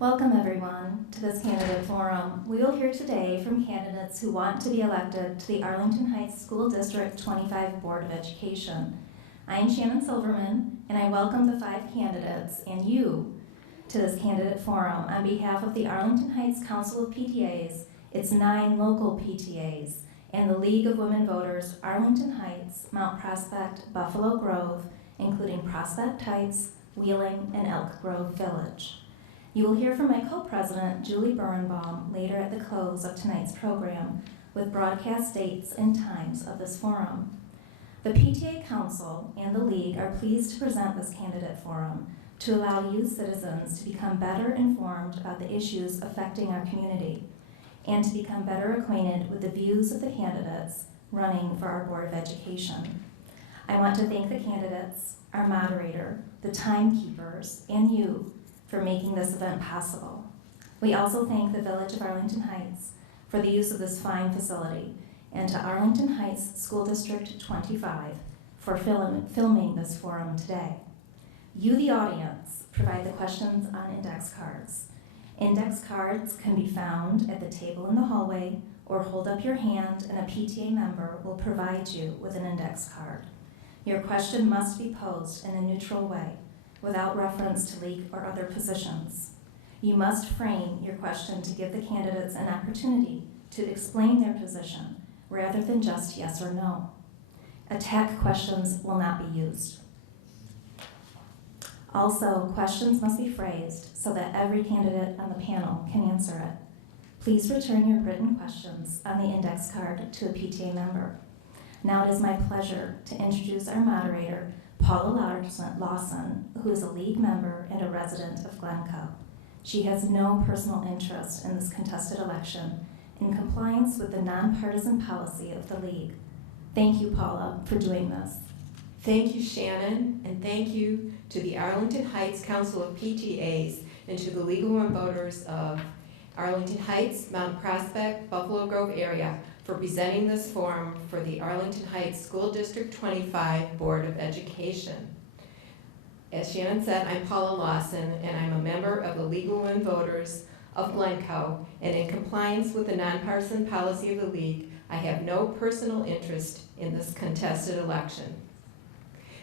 Welcome everyone to this candidate forum. We will hear today from candidates who want to be elected to the Arlington Heights School District 25 Board of Education. I am Shannon Silverman, and I welcome the 5 candidates and you to this candidate forum on behalf of the Arlington Heights Council of PTAs, its 9 local PTAs, and the League of Women Voters, Arlington Heights, Mount Prospect, Buffalo Grove, including Prospect Heights, Wheeling, and Elk Grove Village. You will hear from my co-president, Julie Birnbaum, later at the close of tonight's program with broadcast dates and times of this forum. The PTA Council and the League are pleased to present this candidate forum to allow you citizens to become better informed about the issues affecting our community and to become better acquainted with the views of the candidates running for our Board of Education. I want to thank the candidates, our moderator, the timekeepers, and you for making this event possible. We also thank the Village of Arlington Heights for the use of this fine facility, and to Arlington Heights School District 25 for filming this forum today. You, the audience, provide the questions on index cards. Index cards can be found at the table in the hallway, or hold up your hand and a PTA member will provide you with an index card. Your question must be posed in a neutral way, without reference to league or other positions. You must frame your question to give the candidates an opportunity to explain their position rather than just yes or no. Attack questions will not be used. Also, questions must be phrased so that every candidate on the panel can answer it. Please return your written questions on the index card to a PTA member. Now it is my pleasure to introduce our moderator, PAULA LAWSON, who is a League member and a resident of GLENCOE. She has no personal interest in this contested election in compliance with the nonpartisan policy of the League. Thank you, Paula, for doing this. Thank you, Shannon, and thank you to the Arlington Heights Council of PTAs and to the League of Women Voters of Arlington Heights, Mount Prospect, Buffalo Grove area for presenting this forum for the Arlington Heights School District 25 Board of Education. As Shannon said, I'm Paula Lawson, and I'm a member of the League of Women Voters of GLENCOE, and in compliance with the nonpartisan policy of the League, I have no personal interest in this contested election.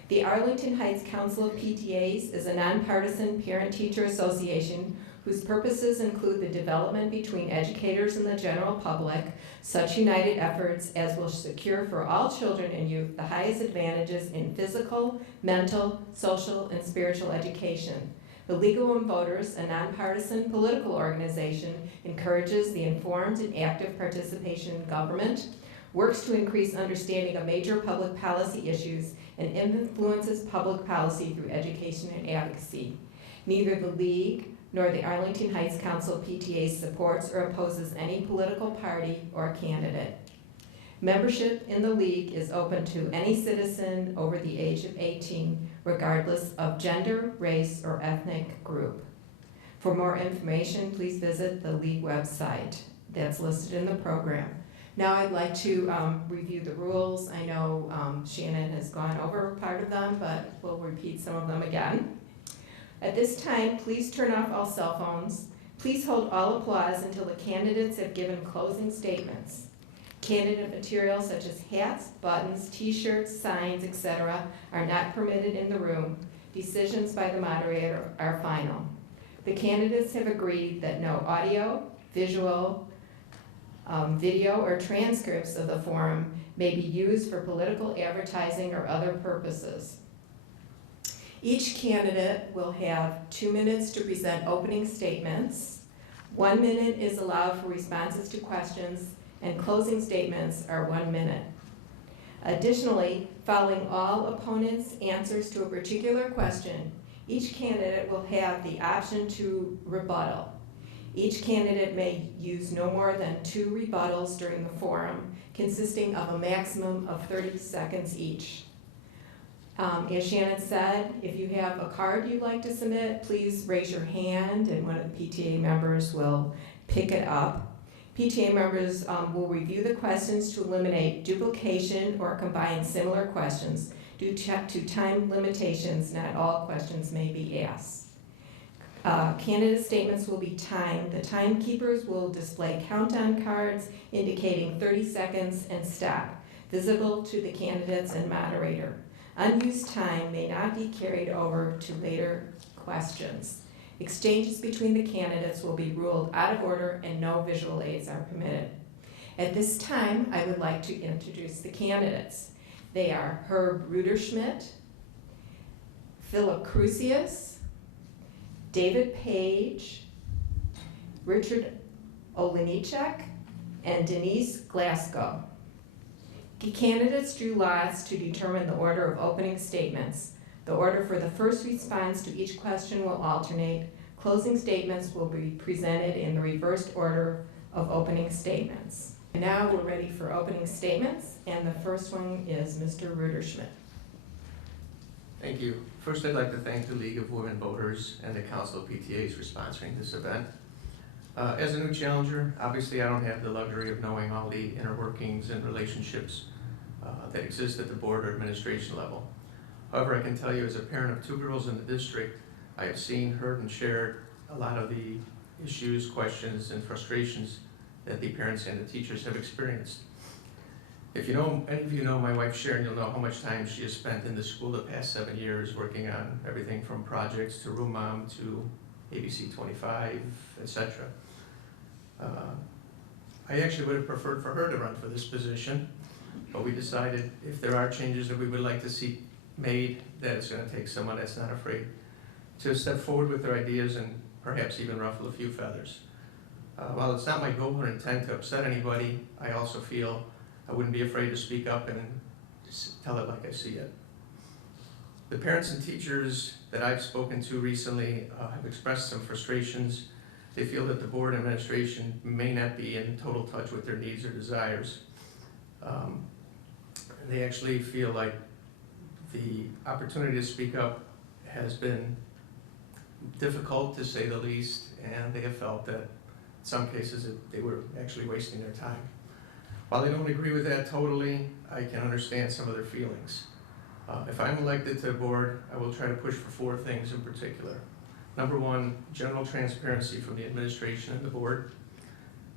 The Arlington Heights Council of PTAs is a nonpartisan parent-teacher association whose purposes include the development between educators and the general public, such united efforts as will secure for all children and youth the highest advantages in physical, mental, social, and spiritual education. The League of Women Voters, a nonpartisan political organization, encourages the informed and active participation in government, works to increase understanding of major public policy issues, and influences public policy through education and advocacy. Neither the League nor the Arlington Heights Council of PTAs supports or opposes any political party or candidate. Membership in the League is open to any citizen over the age of 18, regardless of gender, race, or ethnic group. For more information, please visit the League website that's listed in the program. Now I'd like to review the rules. I know Shannon has gone over part of them, but we'll repeat some of them again. At this time, please turn off all cell phones. Please hold all applause until the candidates have given closing statements. Candidate material such as hats, buttons, t-shirts, signs, etc. are not permitted in the room. Decisions by the moderator are final. The candidates have agreed that no audio, visual, video, or transcripts of the forum may be used for political advertising or other purposes. Each candidate will have 2 minutes to present opening statements. 1 minute is allowed for responses to questions, and closing statements are 1 minute. Additionally, following all opponents' answers to a particular question, each candidate will have the option to rebuttal. Each candidate may use no more than 2 rebuttals during the forum, consisting of a maximum of 30 seconds each. As Shannon said, if you have a card you'd like to submit, please raise your hand and one of the PTA members will pick it up. PTA members will review the questions to eliminate duplication or combine similar questions. Due to time limitations, not all questions may be asked. Candidate statements will be timed. The timekeepers will display countdown cards indicating 30 seconds and stop, visible to the candidates and moderator. Unused time may not be carried over to later questions. Exchanges between the candidates will be ruled out of order and no visual aids are permitted. At this time, I would like to introduce the candidates. They are Herb Ruterschmidt, Philip CRUSIUS, David Page, Richard OLEJNICZAK, and Denise GLASGOW. The candidates drew lots to determine the order of opening statements. The order for the first response to each question will alternate. Closing statements will be presented in the reversed order of opening statements. And now we're ready for opening statements, and the first one is Mr. Ruterschmidt. Thank you. First, I'd like to thank the League of Women Voters and the Council of PTAs for sponsoring this event. As a new challenger, obviously I don't have the luxury of knowing all the inner workings and relationships that exist at the board or administration level. However, I can tell you as a parent of 2 girls in the district, I have seen, heard, and shared a lot of the issues, questions, and frustrations that the parents and the teachers have experienced. If you know, any of you know my wife Sharon, you'll know how much time she has spent in the school the past 7 years working on everything from projects to room mom to ABC25, etc. I actually would have preferred for her to run for this position, but we decided if there are changes that we would like to see made, that it's going to take someone that's not afraid to step forward with their ideas and perhaps even ruffle a few feathers. While it's not my goal or intent to upset anybody, I also feel I wouldn't be afraid to speak up and just tell it like I see it. The parents and teachers that I've spoken to recently have expressed some frustrations. They feel that the board and administration may not be in total touch with their needs or desires. They actually feel like the opportunity to speak up has been difficult, to say the least, and they have felt that in some cases they were actually wasting their time. While I don't agree with that totally, I can understand some of their feelings. If I'm elected to the board, I will try to push for 4 things in particular. Number 1, general transparency from the administration and the board.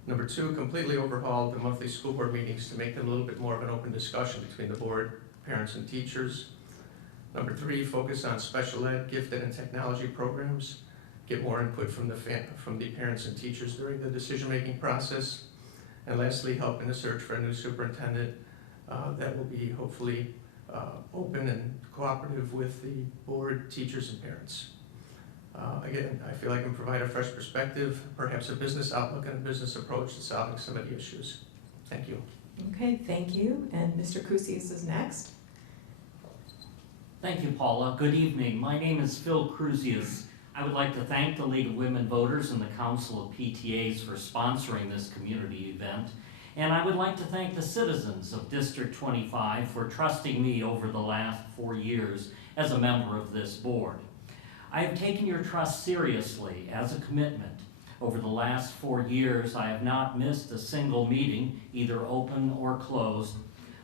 Number 2, completely overhaul the monthly school board meetings to make them a little bit more of an open discussion between the board, parents, and teachers. Number 3, focus on special ed, gifted, and technology programs. Get more input from the parents and teachers during the decision-making process. And lastly, help in the search for a new superintendent that will be hopefully open and cooperative with the board, teachers, and parents. Again, I feel I can provide a fresh perspective, perhaps a business outlook and a business approach to solving some of the issues. Thank you. Okay, thank you. And Mr. CRUSIUS is next. Thank you, Paula. Good evening. My name is Phil CRUSIUS. I would like to thank the League of Women Voters and the Council of PTAs for sponsoring this community event. And I would like to thank the citizens of District 25 for trusting me over the last 4 years as a member of this board. I have taken your trust seriously as a commitment. Over the last 4 years, I have not missed a single meeting, either open or closed.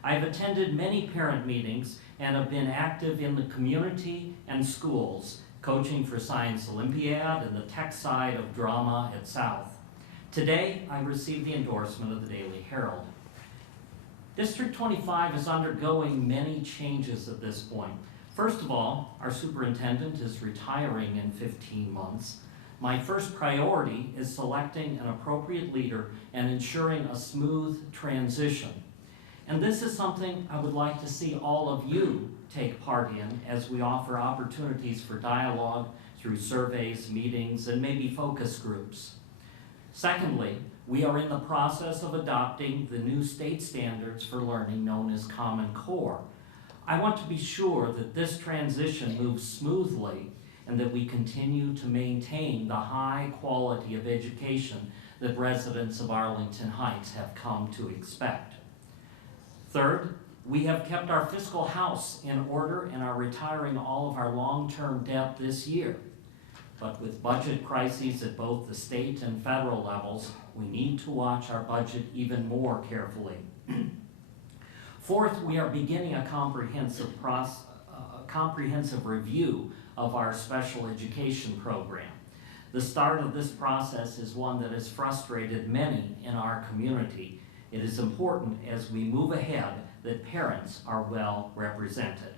I have attended many parent meetings and have been active in the community and schools, coaching for Science Olympiad and the tech side of drama at South. Today, I received the endorsement of the Daily Herald. District 25 is undergoing many changes at this point. First of all, our superintendent is retiring in 15 months. My first priority is selecting an appropriate leader and ensuring a smooth transition. And this is something I would like to see all of you take part in as we offer opportunities for dialogue through surveys, meetings, and maybe focus groups. Secondly, we are in the process of adopting the new state standards for learning known as Common Core. I want to be sure that this transition moves smoothly and that we continue to maintain the high quality of education that residents of Arlington Heights have come to expect. Third, we have kept our fiscal house in order and are retiring all of our long-term debt this year. But with budget crises at both the state and federal levels, we need to watch our budget even more carefully. Fourth, we are beginning a comprehensive review of our special education program. The start of this process is one that has frustrated many in our community. It is important as we move ahead that parents are well represented.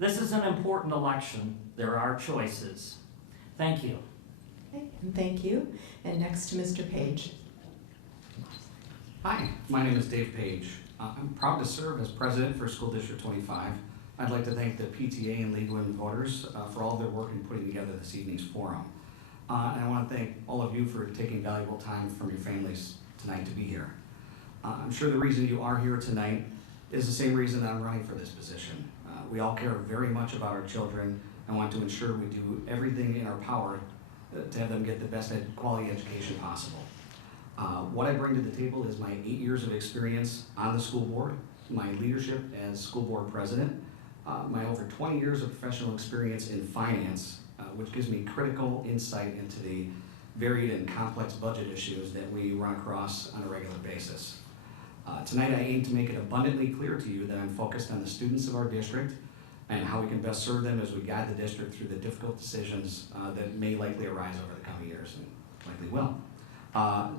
This is an important election. There are choices. Thank you. Okay, and thank you. And next to Mr. Page. Hi, my name is Dave Page. I'm proud to serve as president for School District 25. I'd like to thank the PTA and League of Women Voters for all their work in putting together this evening's forum. And I want to thank all of you for taking valuable time from your families tonight to be here. I'm sure the reason you are here tonight is the same reason that I'm running for this position. We all care very much about our children and want to ensure we do everything in our power to have them get the best quality education possible. What I bring to the table is my 8 years of experience on the school board, my leadership as school board president, my over 20 years of professional experience in finance, which gives me critical insight into the varied and complex budget issues that we run across on a regular basis. Tonight I aim to make it abundantly clear to you that I'm focused on the students of our district and how we can best serve them as we guide the district through the difficult decisions that may likely arise over the coming years and likely will.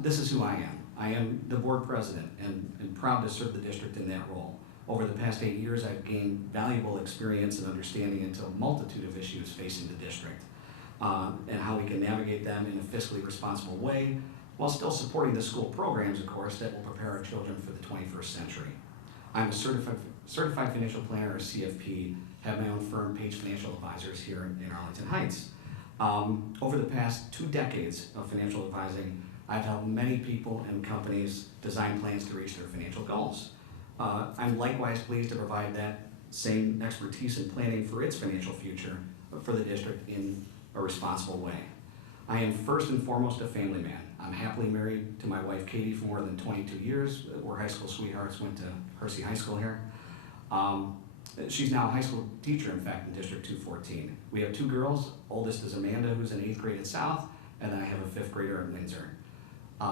This is who I am. I am the board president and proud to serve the district in that role. Over the past 8 years, I've gained valuable experience and understanding into a multitude of issues facing the district and how we can navigate them in a fiscally responsible way while still supporting the school programs, of course, that will prepare our children for the 21st century. I'm a certified financial planner, or CFP, have my own firm, Page Financial Advisors, here in Arlington Heights. Over the past 2 decades of financial advising, I've helped many people and companies design plans to reach their financial goals. I'm likewise pleased to provide that same expertise in planning for its financial future for the district in a responsible way. I am first and foremost a family man. I'm happily married to my wife Katie for more than 22 years. We're high school sweethearts, went to Hersey High School here. She's now a high school teacher, in fact, in District 214. We have 2 girls. Oldest is Amanda, who's in 8th grade at South, and then I have a 5th grader at Windsor.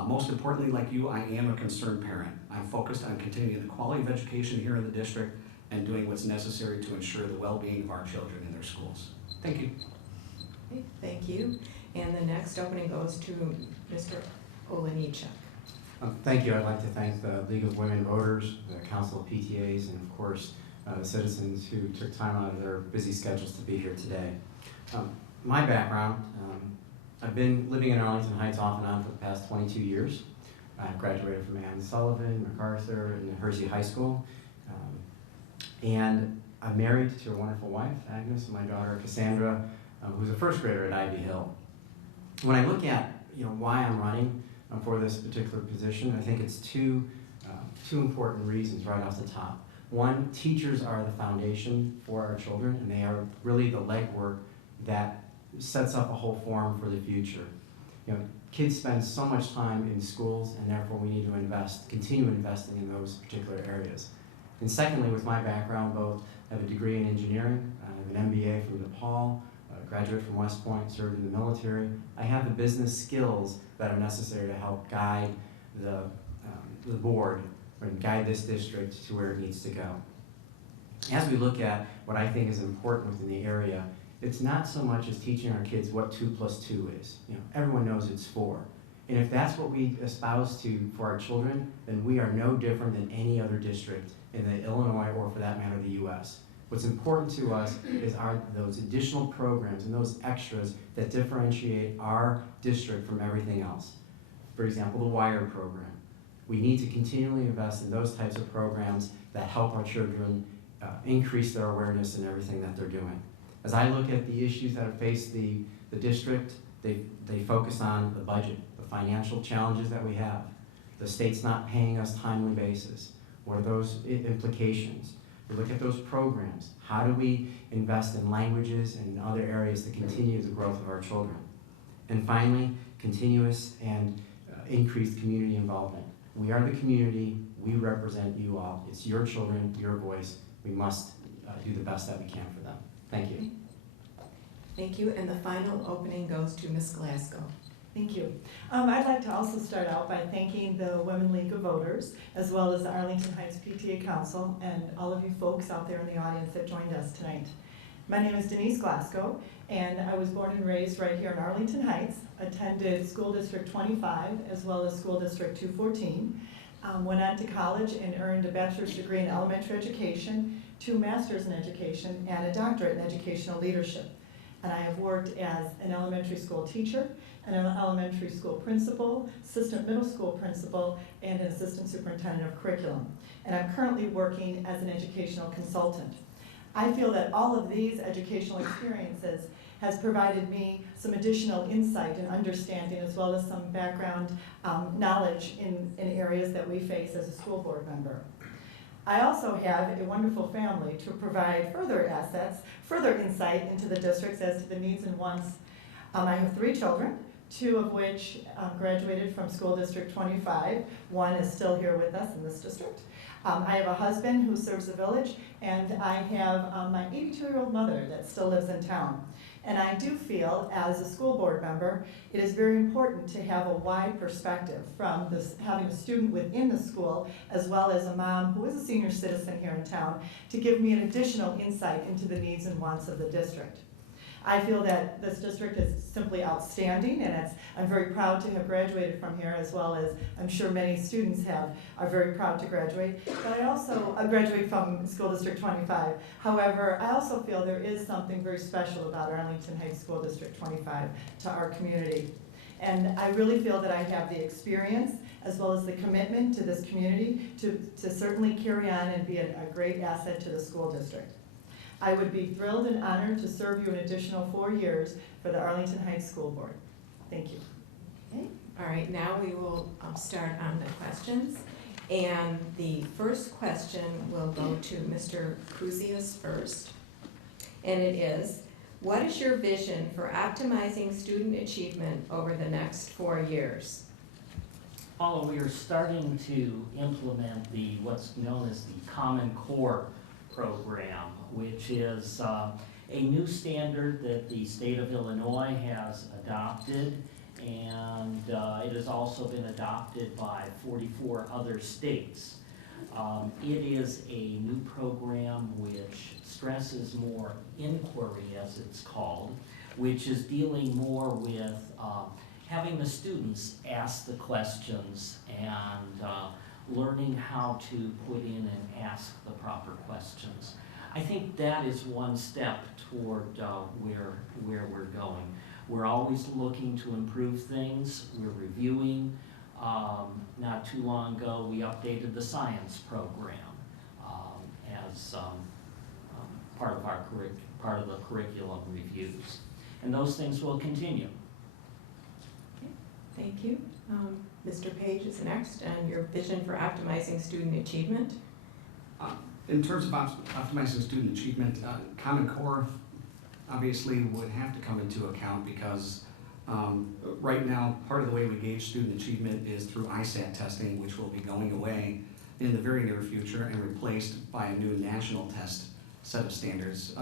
Most importantly, like you, I am a concerned parent. I'm focused on continuing the quality of education here in the district and doing what's necessary to ensure the well-being of our children in their schools. Thank you. Okay, thank you. And the next opening goes to Mr. OLEJNICZAK. Thank you. I'd like to thank the League of Women Voters, the Council of PTAs, and of course, the citizens who took time out of their busy schedules to be here today. My background, I've been living in Arlington Heights off and on for the past 22 years. I graduated from Ann Sullivan, MacArthur, and Hersey High School. And I'm married to a wonderful wife, Agnes, and my daughter, Cassandra, who's a 1st grader at Ivy Hill. When I look at why I'm running for this particular position, I think it's two important reasons right off the top. One, teachers are the foundation for our children, and they are really the legwork that sets up a whole forum for the future. Kids spend so much time in schools, and therefore we need to continue investing in those particular areas. And secondly, with my background, both I have a degree in engineering, I have an MBA from DePaul, a graduate from West Point, served in the military. I have the business skills that are necessary to help guide the board and guide this district to where it needs to go. As we look at what I think is important within the area, it's not so much as teaching our kids what 2 + 2 is. Everyone knows it's 4. And if that's what we espouse to for our children, then we are no different than any other district in the Illinois, or for that matter, the US. What's important to us is those additional programs and those extras that differentiate our district from everything else. For example, the WIRE program. We need to continually invest in those types of programs that help our children increase their awareness in everything that they're doing. As I look at the issues that have faced the district, they focus on the budget, the financial challenges that we have, the state's not paying us timely basis. What are those implications? We look at those programs. How do we invest in languages and other areas to continue the growth of our children? And finally, continuous and increased community involvement. We are the community. We represent you all. It's your children, your voice. We must do the best that we can for them. Thank you. Thank you. And the final opening goes to Ms. Glasgow. Thank you. I'd like to also start out by thanking the Women League of Voters, as well as the Arlington Heights PTA Council, and all of you folks out there in the audience that joined us tonight. My name is Denise Glasgow, and I was born and raised right here in Arlington Heights, attended School District 25 as well as School District 214, went on to college and earned a bachelor's degree in elementary education, 2 masters in education, and a doctorate in educational leadership. And I have worked as an elementary school teacher, an elementary school principal, assistant middle school principal, and an assistant superintendent of curriculum. And I'm currently working as an educational consultant. I feel that all of these educational experiences has provided me some additional insight and understanding, as well as some background knowledge in areas that we face as a school board member. I also have a wonderful family to provide further assets, further insight into the districts as to the needs and wants. I have 3 children, 2 of which graduated from School District 25. 1 is still here with us in this district. I have a husband who serves the village, and I have my 82-year-old mother that still lives in town. And I do feel, as a school board member, it is very important to have a wide perspective from this, having a student within the school, as well as a mom who is a senior citizen here in town, to give me an additional insight into the needs and wants of the district. I feel that this district is simply outstanding, and I'm very proud to have graduated from here, as well as I'm sure many students are very proud to graduate. But I also graduate from School District 25. However, I also feel there is something very special about Arlington Heights School District 25 to our community. And I really feel that I have the experience as well as the commitment to this community to certainly carry on and be a great asset to the school district. I would be thrilled and honored to serve you an additional 4 years for the Arlington Heights School Board. Thank you. Okay. All right, now we will start on the questions. And the first question will go to Mr. CRUSIUS first. And it is, what is your vision for optimizing student achievement over the next 4 years? Paula, we are starting to implement what's known as the Common Core program, which is a new standard that the state of Illinois has adopted, and it has also been adopted by 44 other states. It is a new program which stresses more inquiry, as it's called, which is dealing more with having the students ask the questions and learning how to put in and ask the proper questions. I think that is one step toward where we're going. We're always looking to improve things. We're reviewing. Not too long ago, we updated the science program as part of the curriculum reviews, and those things will continue. Okay, thank you. Mr. Page is next, and your vision for optimizing student achievement. In terms of optimizing student achievement, Common Core obviously would have to come into account because right now, part of the way we gauge student achievement is through ISAT testing, which will be going away in the very near future and replaced by a new national test set of standards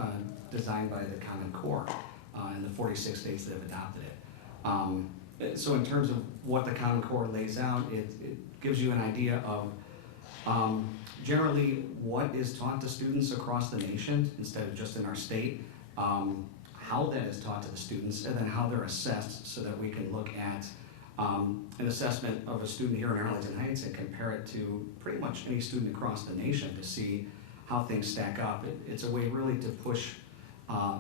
designed by the Common Core in the 46 states that have adopted it. So in terms of what the Common Core lays out, it gives you an idea of generally what is taught to students across the nation instead of just in our state, how that is taught to the students, and then how they're assessed so that we can look at an assessment of a student here in Arlington Heights and compare it to pretty much any student across the nation to see how things stack up. It's a way really to push,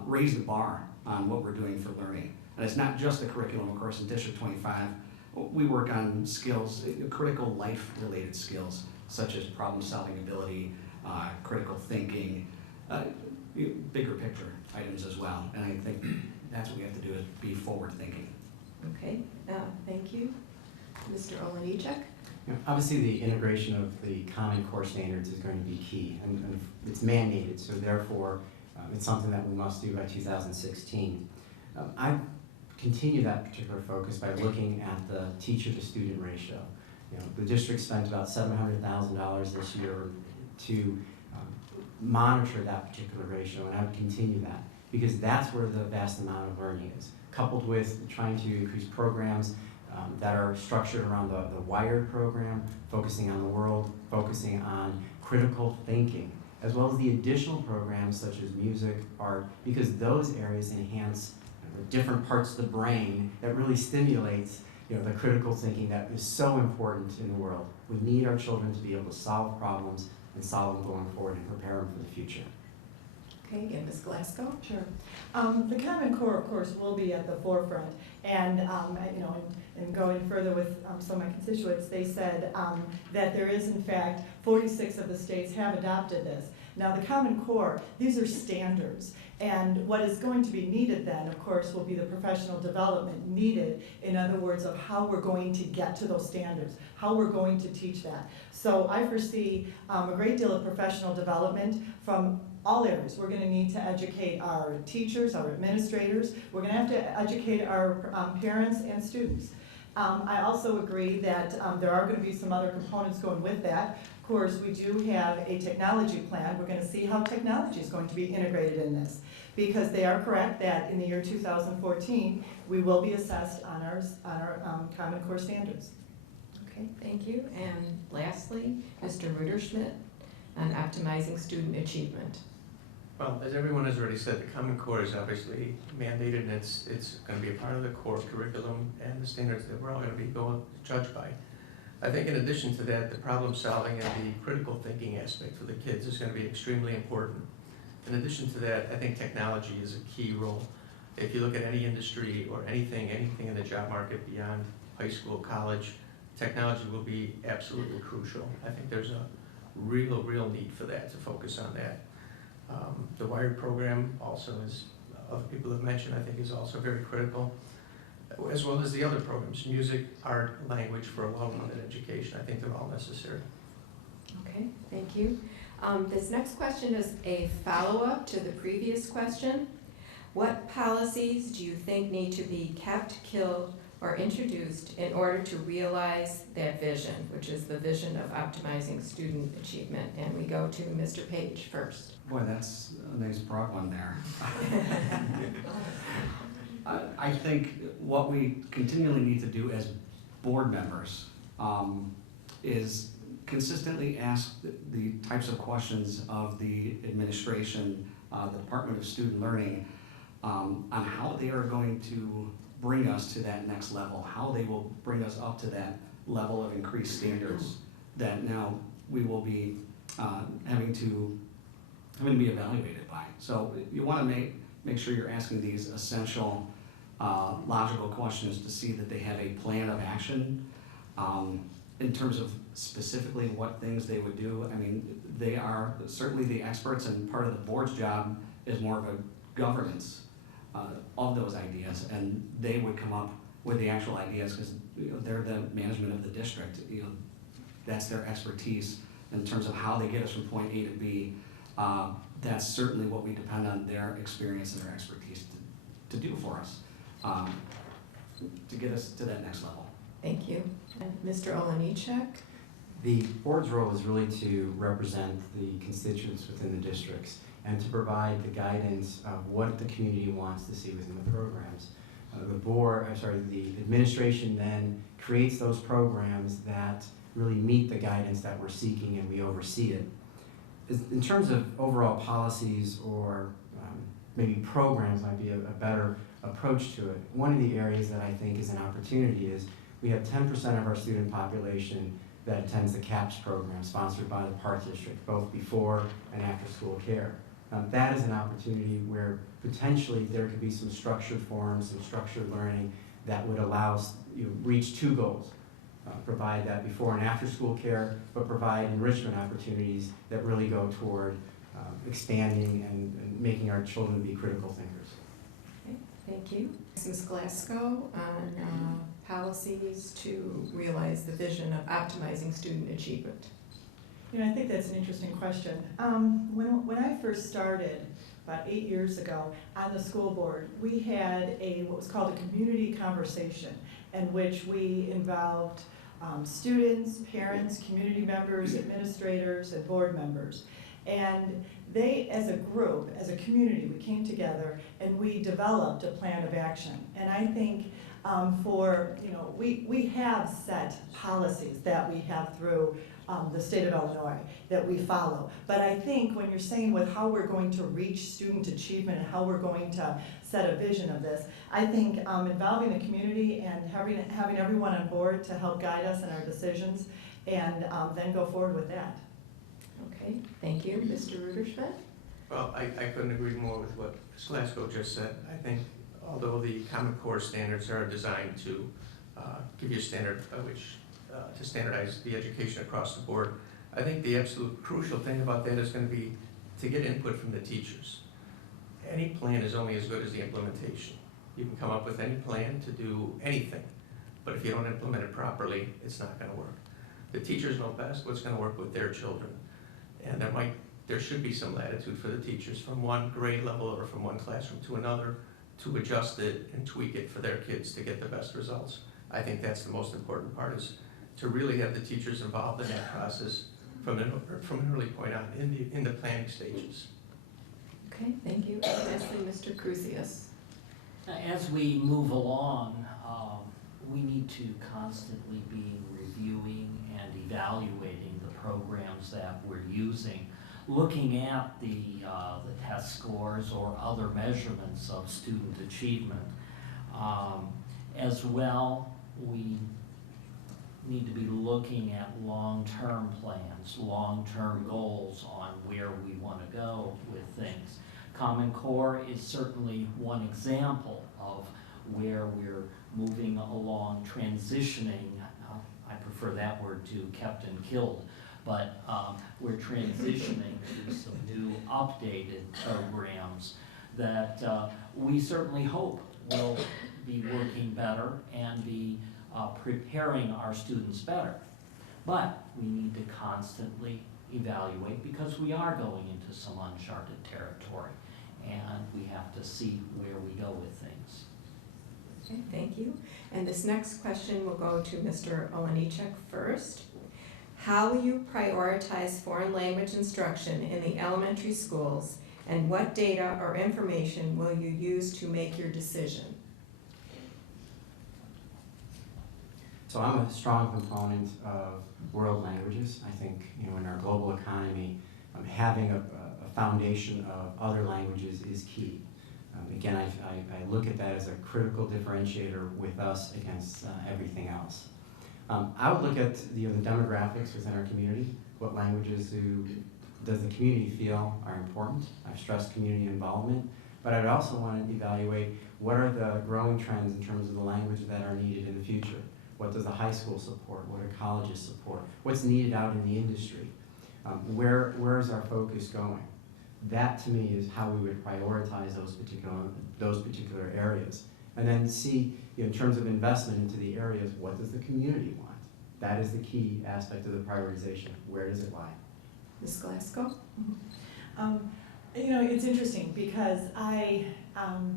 raise the bar on what we're doing for learning. And it's not just the curriculum, of course. In District 25, we work on skills, critical life-related skills, such as problem-solving ability, critical thinking, bigger picture items as well. And I think that's what we have to do, is be forward-thinking. Okay, thank you. Mr. OLEJNICZAK? Obviously, the integration of the Common Core standards is going to be key, and it's mandated, so therefore, it's something that we must do by 2016. I continue that particular focus by looking at the teacher-to-student ratio. The district spent about $700,000 this year to monitor that particular ratio, and I would continue that because that's where the vast amount of learning is, coupled with trying to increase programs that are structured around the WIRED program, focusing on the world, focusing on critical thinking, as well as the additional programs such as music, art, because those areas enhance different parts of the brain that really stimulates the critical thinking that is so important in the world. We need our children to be able to solve problems and solve them going forward and prepare them for the future. Okay, and Ms. Glasgow? Sure. The Common Core, of course, will be at the forefront. And, and going further with some of my constituents, they said that there is, in fact, 46 of the states have adopted this. Now, the Common Core, these are standards. And what is going to be needed then, of course, will be the professional development needed, in other words, of how we're going to get to those standards, how we're going to teach that. So I foresee a great deal of professional development from all areas. We're going to need to educate our teachers, our administrators. We're going to have to educate our parents and students. I also agree that there are going to be some other components going with that. Of course, we do have a technology plan. We're going to see how technology is going to be integrated in this, because they are correct that in the year 2014, we will be assessed on our Common Core standards. Okay, thank you. And lastly, Mr. Ruterschmidt on optimizing student achievement. Well, as everyone has already said, the Common Core is obviously mandated, and it's going to be a part of the core curriculum and the standards that we're all going to be judged by. I think in addition to that, the problem solving and the critical thinking aspect for the kids is going to be extremely important. In addition to that, I think technology is a key role. If you look at any industry or anything in the job market beyond high school, college, technology will be absolutely crucial. I think there's a real need for that, to focus on that. The WIRED program also is, other people have mentioned, I think is also very critical, as well as the other programs, music, art, language for a well-rounded education. I think they're all necessary. Okay, thank you. This next question is a follow-up to the previous question. What policies do you think need to be kept, killed, or introduced in order to realize that vision, which is the vision of optimizing student achievement? And we go to Mr. Page first. Boy, that's a nice broad one there. I think what we continually need to do as board members is consistently ask the types of questions of the administration, the Department of Student Learning, on how they are going to bring us to that next level, how they will bring us up to that level of increased standards that now we will be having to be evaluated by. So you want to make sure you're asking these essential logical questions to see that they have a plan of action. In terms of specifically what things they would do, I mean, they are certainly the experts, and part of the board's job is more of a governance of those ideas, and they would come up with the actual ideas because they're the management of the district. That's their expertise in terms of how they get us from point A to B. That's certainly what we depend on their experience and their expertise to do for us, to get us to that next level. Thank you. And Mr. OLEJNICZAK? The board's role is really to represent the constituents within the districts and to provide the guidance of what the community wants to see within the programs. The administration then creates those programs that really meet the guidance that we're seeking, and we oversee it. In terms of overall policies or maybe programs might be a better approach to it. One of the areas that I think is an opportunity is we have 10% of our student population that attends the CAPS program sponsored by the Park District, both before and after school care. That is an opportunity where potentially there could be some structured forms, some structured learning that would allow us to reach two goals. Provide that before and after school care, but provide enrichment opportunities that really go toward expanding and making our children be critical thinkers. Okay, thank you. Ms. Glasgow on policies to realize the vision of optimizing student achievement. I think that's an interesting question. When I first started about 8 years ago on the school board, we had what was called a community conversation, in which we involved students, parents, community members, administrators, and board members. And they, as a group, as a community, we came together and we developed a plan of action. And I think we have set policies that we have through the state of Illinois that we follow. But I think when you're saying with how we're going to reach student achievement and how we're going to set a vision of this, I think involving the community and having everyone on board to help guide us in our decisions and then go forward with that. Okay, thank you. Mr. Ruderschmidt? Well, I couldn't agree more with what Ms. Glasgow just said. I think although the Common Core standards are designed to give you a standard by which to standardize the education across the board, I think the absolute crucial thing about that is going to be to get input from the teachers. Any plan is only as good as the implementation. You can come up with any plan to do anything, but if you don't implement it properly, it's not going to work. The teachers know best what's going to work with their children, and there should be some latitude for the teachers from one grade level or from one classroom to another to adjust it and tweak it for their kids to get the best results. I think that's the most important part, is to really have the teachers involved in that process from an early point on in the planning stages. Okay, thank you. And lastly, Mr. Crusius. As we move along, we need to constantly be reviewing and evaluating the programs that we're using, looking at the test scores or other measurements of student achievement. As well, we need to be looking at long-term plans, long-term goals on where we want to go with things. Common Core is certainly one example of where we're moving along, transitioning. I prefer that word to kept and killed, but we're transitioning to some new updated programs that we certainly hope will be working better and be preparing our students better. But we need to constantly evaluate because we are going into some uncharted territory and we have to see where we go with things. Okay, thank you. And this next question will go to Mr. OLEJNICZAK first. How will you prioritize foreign language instruction in the elementary schools, and what data or information will you use to make your decision? So I'm a strong proponent of world languages. I think, in our global economy, having a foundation of other languages is key. Again, I look at that as a critical differentiator with us against everything else. I would look at the demographics within our community. What languages does the community feel are important? I've stressed community involvement, but I'd also want to evaluate what are the growing trends in terms of the languages that are needed in the future. What does the high school support? What do colleges support? What's needed out in the industry? Where is our focus going? That to me is how we would prioritize those particular areas. And then see, in terms of investment into the areas, what does the community want? That is the key aspect of the prioritization. Where does it lie? Ms. Glasgow? It's interesting because my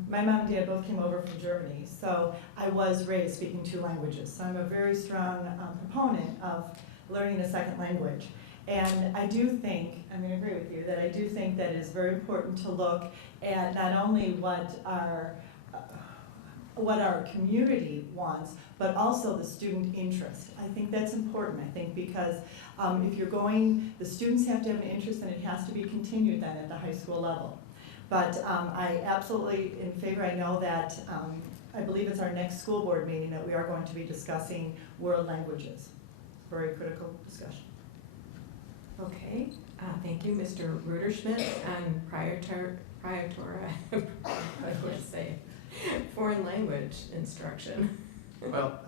mom and dad both came over from Germany, so I was raised speaking 2 languages. So I'm a very strong proponent of learning a second language. And I do think, I'm going to agree with you, that I do think that it's very important to look at not only what our community wants, but also the student interest. I think that's important, because if you're the students have to have an interest and it has to be continued then at the high school level. But I absolutely in favor. I know that, I believe it's our next school board meeting that we are going to be discussing world languages. Very critical discussion. Okay, thank you, Mr. Ruderschmidt, on foreign language instruction. Well,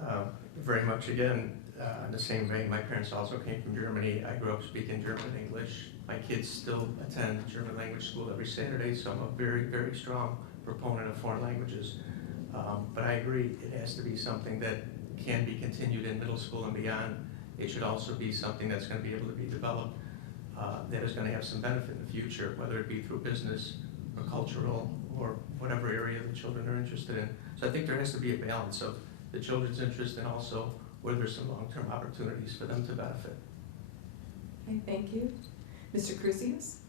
very much again, in the same vein, my parents also came from Germany. I grew up speaking German and English. My kids still attend German language school every Saturday, so I'm a very, very strong proponent of foreign languages. But I agree, it has to be something that can be continued in middle school and beyond. It should also be something that's going to be able to be developed that is going to have some benefit in the future, whether it be through business or cultural or whatever area the children are interested in. So I think there has to be a balance of the children's interest and also where there's some long-term opportunities for them to benefit. Okay, thank you. Mr. Crusius?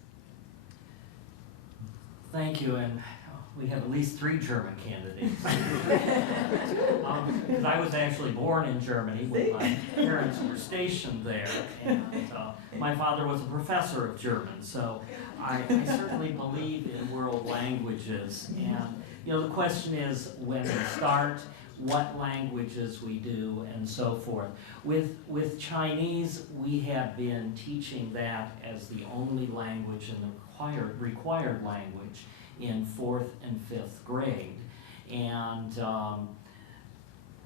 Thank you, and we have at least 3 German candidates. Because I was actually born in Germany when my parents were stationed there, and my father was a professor of German, so I certainly believe in world languages. And the question is when we start, what languages we do, and so forth. With Chinese, we have been teaching that as the only language and the required language in 4th and 5th grade. And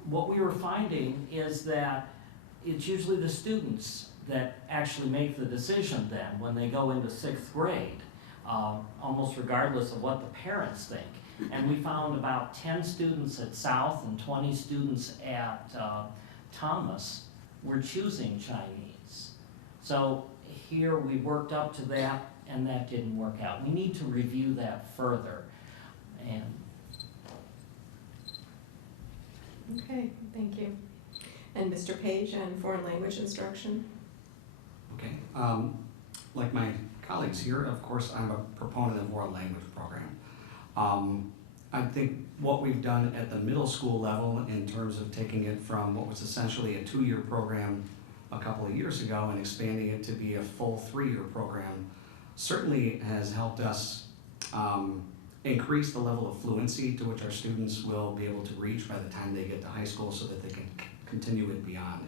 what we were finding is that it's usually the students that actually make the decision then when they go into 6th grade, almost regardless of what the parents think. And we found about 10 students at South and 20 students at Thomas were choosing Chinese. So here we worked up to that, and that didn't work out. We need to review that further. And Okay, thank you. And Mr. Page on foreign language instruction? Okay, like my colleagues here, of course, I'm a proponent of world language program. I think what we've done at the middle school level in terms of taking it from what was essentially a 2-year program a couple of years ago and expanding it to be a full 3-year program certainly has helped us increase the level of fluency to which our students will be able to reach by the time they get to high school so that they can continue it beyond.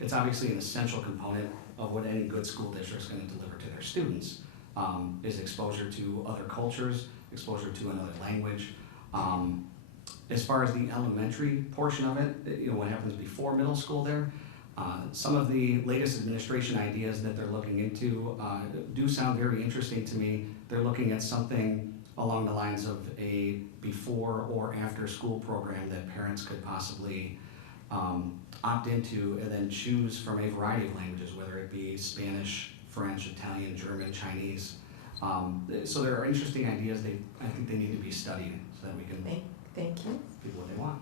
It's obviously an essential component of what any good school district is going to deliver to their students, is exposure to other cultures, exposure to another language. As far as the elementary portion of it, what happens before middle school there, some of the latest administration ideas that they're looking into do sound very interesting to me. They're looking at something along the lines of a before or after school program that parents could possibly opt into and then choose from a variety of languages, whether it be Spanish, French, Italian, German, Chinese. So there are interesting ideas. I think they need to be studied so that we can Thank you. give what they want.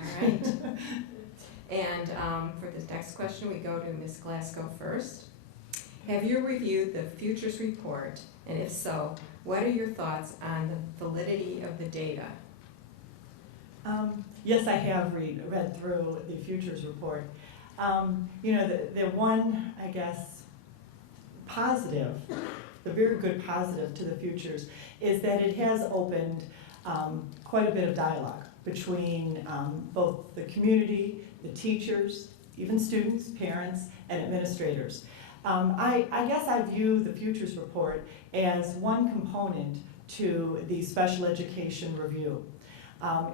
All right. And for this next question, we go to Ms. Glasgow first. Have you reviewed the Futures Report? And if so, what are your thoughts on the validity of the data? Yes, I have read through the Futures Report. The one, I guess, positive, the very good positive to the Futures is that it has opened quite a bit of dialogue between both the community, the teachers, even students, parents, and administrators. I guess I view the Futures Report as one component to the special education review.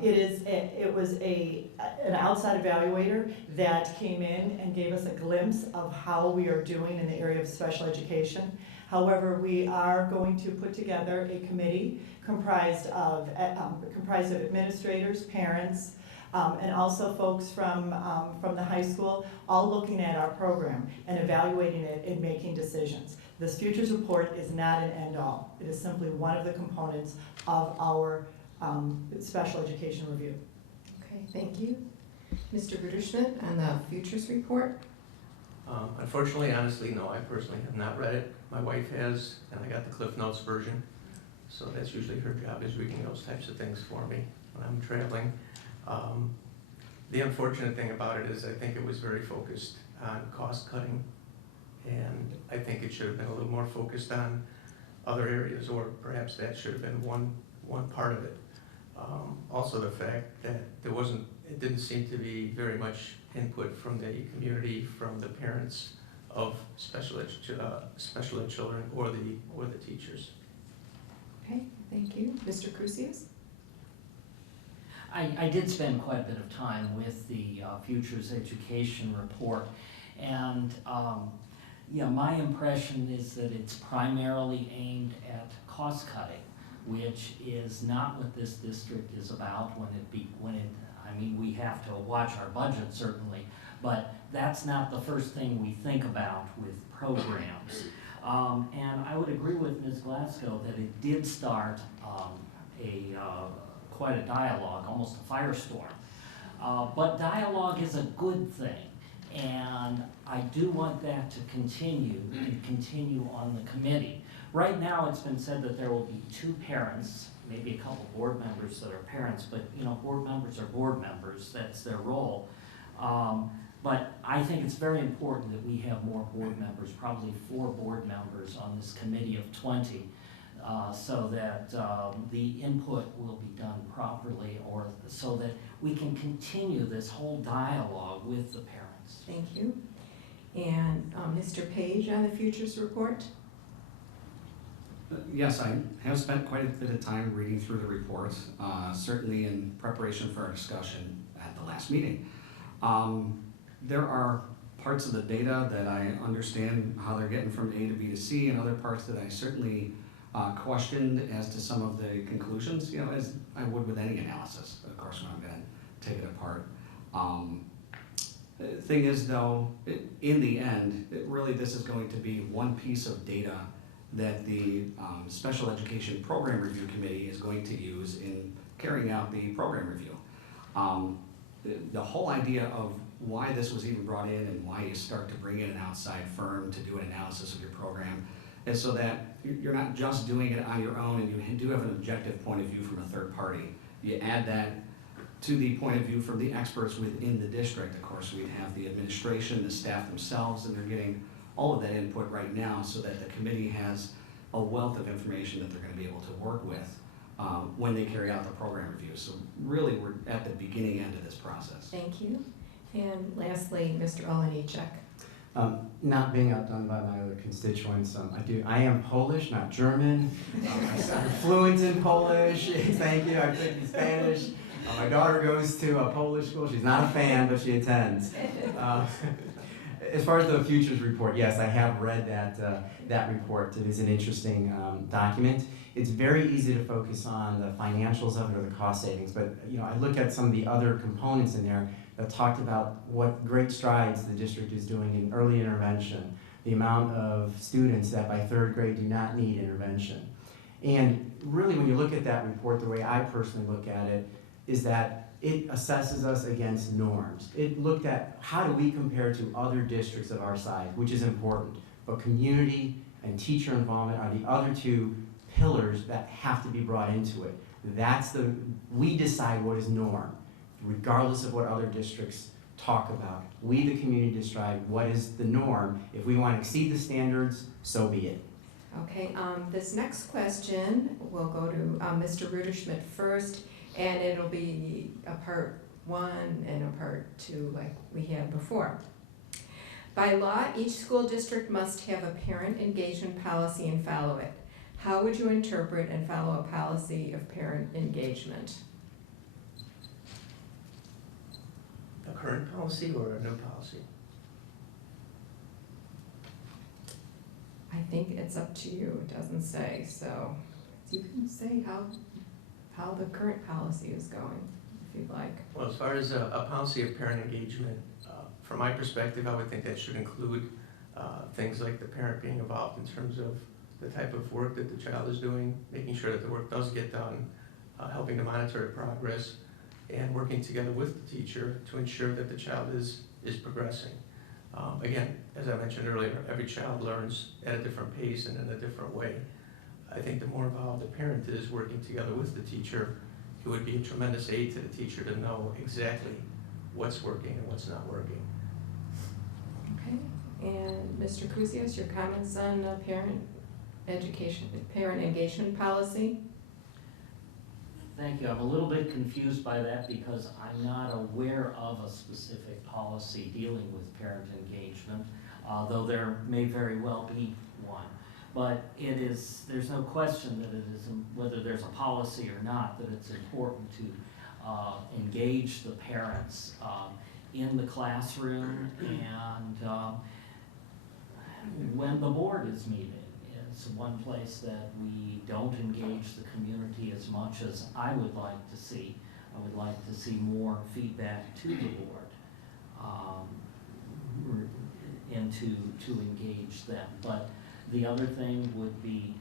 It was an outside evaluator that came in and gave us a glimpse of how we are doing in the area of special education. However, we are going to put together a committee comprised of administrators, parents, and also folks from the high school, all looking at our program and evaluating it and making decisions. This Futures Report is not an end-all. It is simply one of the components of our special education review. Okay, thank you. Mr. Ruterschmidt on the Futures Report? Unfortunately, honestly, no, I personally have not read it. My wife has, and I got the Cliff Notes version. So that's usually her job, is reading those types of things for me when I'm traveling. The unfortunate thing about it is I think it was very focused on cost cutting, and I think it should have been a little more focused on other areas, or perhaps that should have been one part of it. Also the fact that it didn't seem to be very much input from the community, from the parents of special ed children or the teachers. Okay, thank you. Mr. Crusius? I did spend quite a bit of time with the Futures Education Report, and my impression is that it's primarily aimed at cost cutting, which is not what this district is about. We have to watch our budget certainly, but that's not the first thing we think about with programs. And I would agree with Ms. Glasgow that it did start quite a dialogue, almost a firestorm. But dialogue is a good thing. And I do want that to continue and continue on the committee. Right now, it's been said that there will be 2 parents, maybe a couple board members that are parents, but you know, board members are board members, that's their role. But I think it's very important that we have more board members, probably 4 board members on this committee of 20, so that the input will be done properly, or so that we can continue this whole dialogue with the parents. Thank you. And Mr. Page on the Futures Report? Yes, I have spent quite a bit of time reading through the report, certainly in preparation for our discussion at the last meeting. There are parts of the data that I understand how they're getting from A to B to C, and other parts that I certainly questioned as to some of the conclusions, you know, as I would with any analysis, of course, when I'm going to take it apart. The thing is, though, in the end, really this is going to be one piece of data that the Special Education Program Review Committee is going to use in carrying out the program review. The whole idea of why this was even brought in and why you start to bring in an outside firm to do an analysis of your program is so that you're not just doing it on your own, and you do have an objective point of view from a third party. You add that to the point of view from the experts within the district. Of course, we'd have the administration, the staff themselves, and they're getting all of that input right now so that the committee has a wealth of information that they're going to be able to work with when they carry out the program review. So really, we're at the beginning end of this process. Thank you. And lastly, Mr. OLEJNICZAK. Not being outdone by my other constituents, I am Polish, not German. I'm fluent in Polish. Thank you. I took Spanish. My daughter goes to a Polish school. She's not a fan, but she attends. As far as the futures report, yes, I have read that report. It is an interesting document. It's very easy to focus on the financials of it or the cost savings, but you know, I look at some of the other components in there that talked about what great strides the district is doing in early intervention, the amount of students that by 3rd grade do not need intervention. And really, when you look at that report, the way I personally look at it is that it assesses us against norms. It looked at how do we compare to other districts of our size, which is important, but community and teacher involvement are the other 2 pillars that have to be brought into it. We decide what is norm, regardless of what other districts talk about. We, the community, decide what is the norm. If we want to exceed the standards, so be it. Okay, this next question will go to Mr. RUTERSCHMIDT first, and it'll be a part 1 and a part 2 like we had before. By law, each school district must have a parent engagement policy and follow it. How would you interpret and follow a policy of parent engagement? A current policy or a new policy? I think it's up to you. It doesn't say, so you can say how the current policy is going, if you'd like. Well, as far as a policy of parent engagement, from my perspective, I would think that should include things like the parent being involved in terms of the type of work that the child is doing, making sure that the work does get done, helping to monitor progress, and working together with the teacher to ensure that the child is progressing. Again, as I mentioned earlier, every child learns at a different pace and in a different way. I think the more involved the parent is working together with the teacher, it would be a tremendous aid to the teacher to know exactly what's working and what's not working. Okay, and Mr. CRUSIUS, your comments on parent engagement policy? Thank you. I'm a little bit confused by that because I'm not aware of a specific policy dealing with parent engagement, though there may very well be one. But there's no question that it is, whether there's a policy or not, that it's important to engage the parents in the classroom and when the board is meeting. It's one place that we don't engage the community as much as I would like to see. I would like to see more feedback to the board and to engage them. But the other thing would be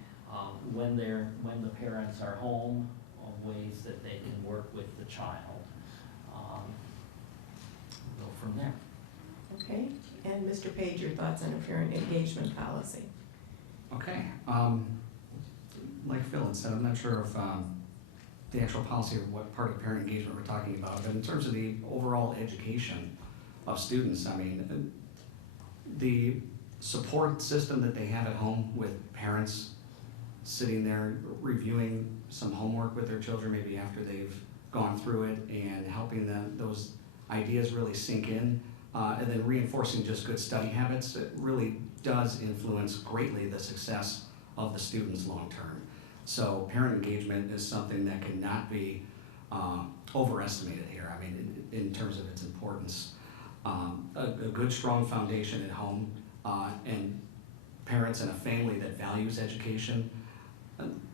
when the parents are home, ways that they can work with the child. Go from there. Okay, And Mr. Page, your thoughts on a parent engagement policy? Okay, like Phil had said, I'm not sure if the actual policy of what part of parent engagement we're talking about, but in terms of the overall education of students, I mean, the support system that they have at home with parents sitting there reviewing some homework with their children, maybe after they've gone through it, and helping them, those ideas really sink in, and then reinforcing just good study habits, it really does influence greatly the success of the students long term. So parent engagement is something that cannot be overestimated here. I mean, in terms of its importance. A good strong foundation at home and parents and a family that values education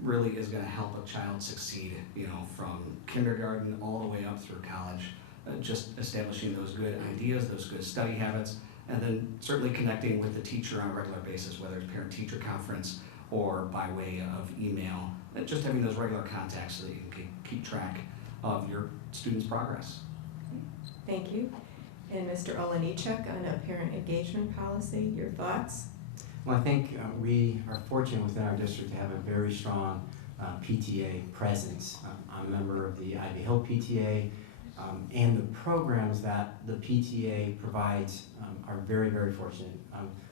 really is going to help a child succeed, you know, from kindergarten all the way up through college. Just establishing those good ideas, those good study habits, and then certainly connecting with the teacher on a regular basis, whether it's parent-teacher conference or by way of email, just having those regular contacts so that you can keep track of your students' progress. Thank you. And Mr. OLEJNICZAK on a parent engagement policy, your thoughts? Well, I think we are fortunate within our district to have a very strong PTA presence. I'm a member of the Ivy Hill PTA, and the programs that the PTA provides are very, very fortunate.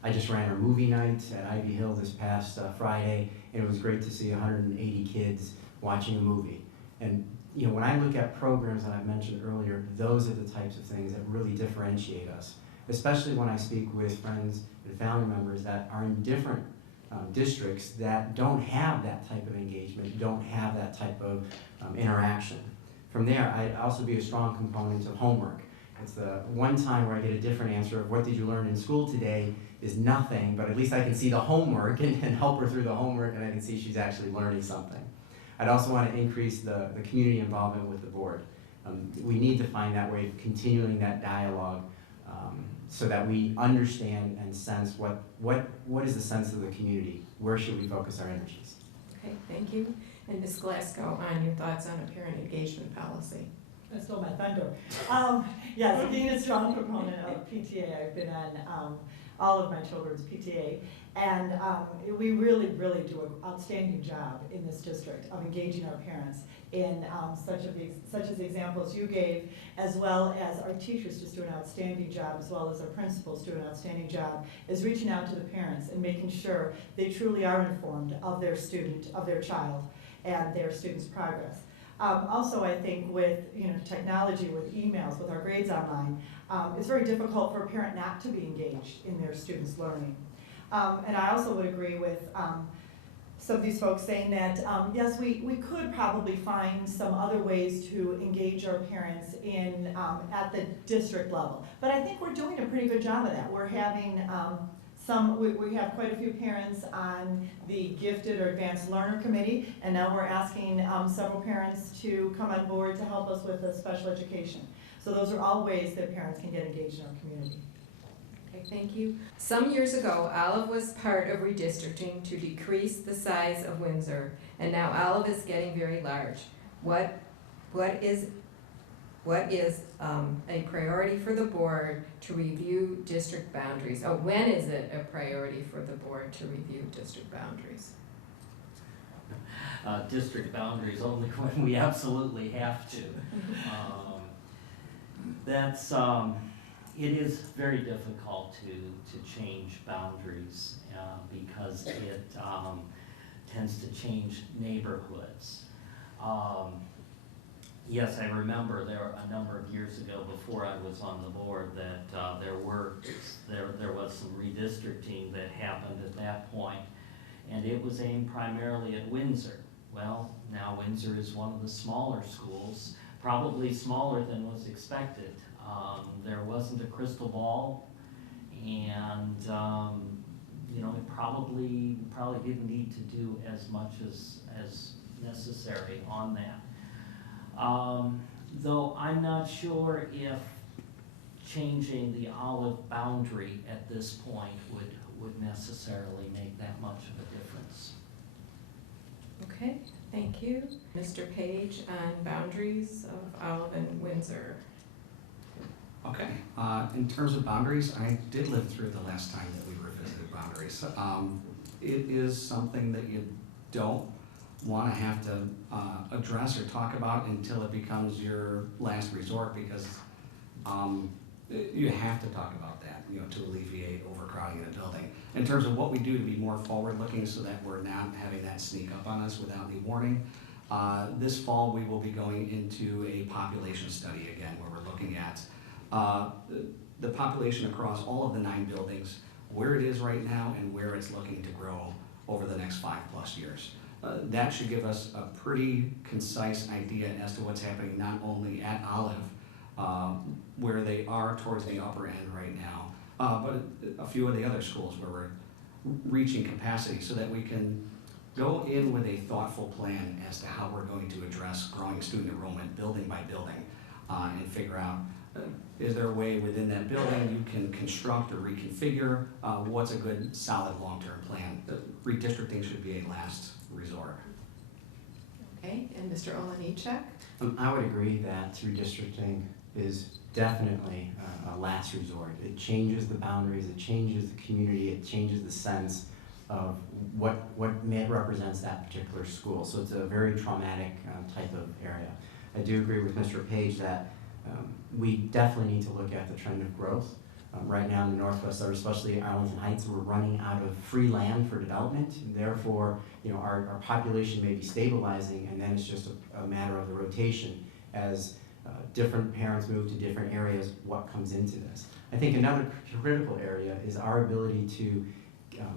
I just ran our movie night at Ivy Hill this past Friday, and it was great to see 180 kids watching a movie. And you know, when I look at programs that I mentioned earlier, those are the types of things that really differentiate us, especially when I speak with friends and family members that are in different districts that don't have that type of engagement, don't have that type of interaction. From there, I'd also be a strong component of homework. It's the one time where I get a different answer of what did you learn in school today is nothing, but at least I can see the homework and help her through the homework, and I can see she's actually learning something. I'd also want to increase the community involvement with the board. We need to find that way of continuing that dialogue so that we understand and sense what is the sense of the community, where should we focus our energies. Okay, thank you. And Ms. Glasgow, on your thoughts on a parent engagement policy? I stole my thunder. Yes, being a strong proponent of PTA, I've been on all of my children's PTA, and we really, really do an outstanding job in this district of engaging our parents in such as the examples you gave, as well as our teachers just do an outstanding job, as well as our principals do an outstanding job, is reaching out to the parents and making sure they truly are informed of their student, of their child, and their student's progress. Also, I think with technology, with emails, with our grades online, it's very difficult for a parent not to be engaged in their students' learning. And I also would agree with some of these folks saying that, yes, we could probably find some other ways to engage our parents in at the district level. But I think we're doing a pretty good job of that. We're having we have quite a few parents on the gifted or advanced learner committee, and now we're asking several parents to come on board to help us with the special education. So those are all ways that parents can get engaged in our community. Okay, thank you. Some years ago, Olive was part of redistricting to decrease the size of Windsor, and now Olive is getting very large. What is a priority for the board to review district boundaries? Oh, when is it a priority for the board to review district boundaries? District boundaries only when we absolutely have to. It is very difficult to change boundaries because it tends to change neighborhoods. Yes, I remember there a number of years ago, before I was on the board, that there was some redistricting that happened at that point, and it was aimed primarily at Windsor. Well, now Windsor is one of the smaller schools, probably smaller than was expected. There wasn't a crystal ball, and it probably didn't need to do as much as necessary on that. Though I'm not sure if changing the Olive boundary at this point would necessarily make that much of a difference. Okay, thank you. Mr. Page on boundaries of Olive and Windsor. Okay, in terms of boundaries, I did live through the last time that we revisited boundaries. It is something that you don't want to have to address or talk about until it becomes your last resort, because you have to talk about that, to alleviate overcrowding in a building. In terms of what we do to be more forward-looking so that we're not having that sneak up on us without any warning, this fall we will be going into a population study again, where we're looking at the population across all of the 9 buildings, where it is right now and where it's looking to grow over the next 5+ years. That should give us a pretty concise idea as to what's happening not only at Olive, where they are towards the upper end right now, but a few of the other schools where we're reaching capacity, so that we can go in with a thoughtful plan as to how we're going to address growing student enrollment building by building, and figure out, is there a way within that building you can construct or reconfigure what's a good solid long-term plan. Redistricting should be a last resort. Okay, and Mr. OLEJNICZAK? I would agree that redistricting is definitely a last resort. It changes the boundaries, it changes the community, it changes the sense of what represents that particular school. So it's a very traumatic type of area. I do agree with Mr. Page that we definitely need to look at the trend of growth. Right now in the Northwest, especially Arlington Heights, we're running out of free land for development. And therefore, our population may be stabilizing, and then it's just a matter of the rotation as different parents move to different areas, what comes into this. I think another critical area is our ability to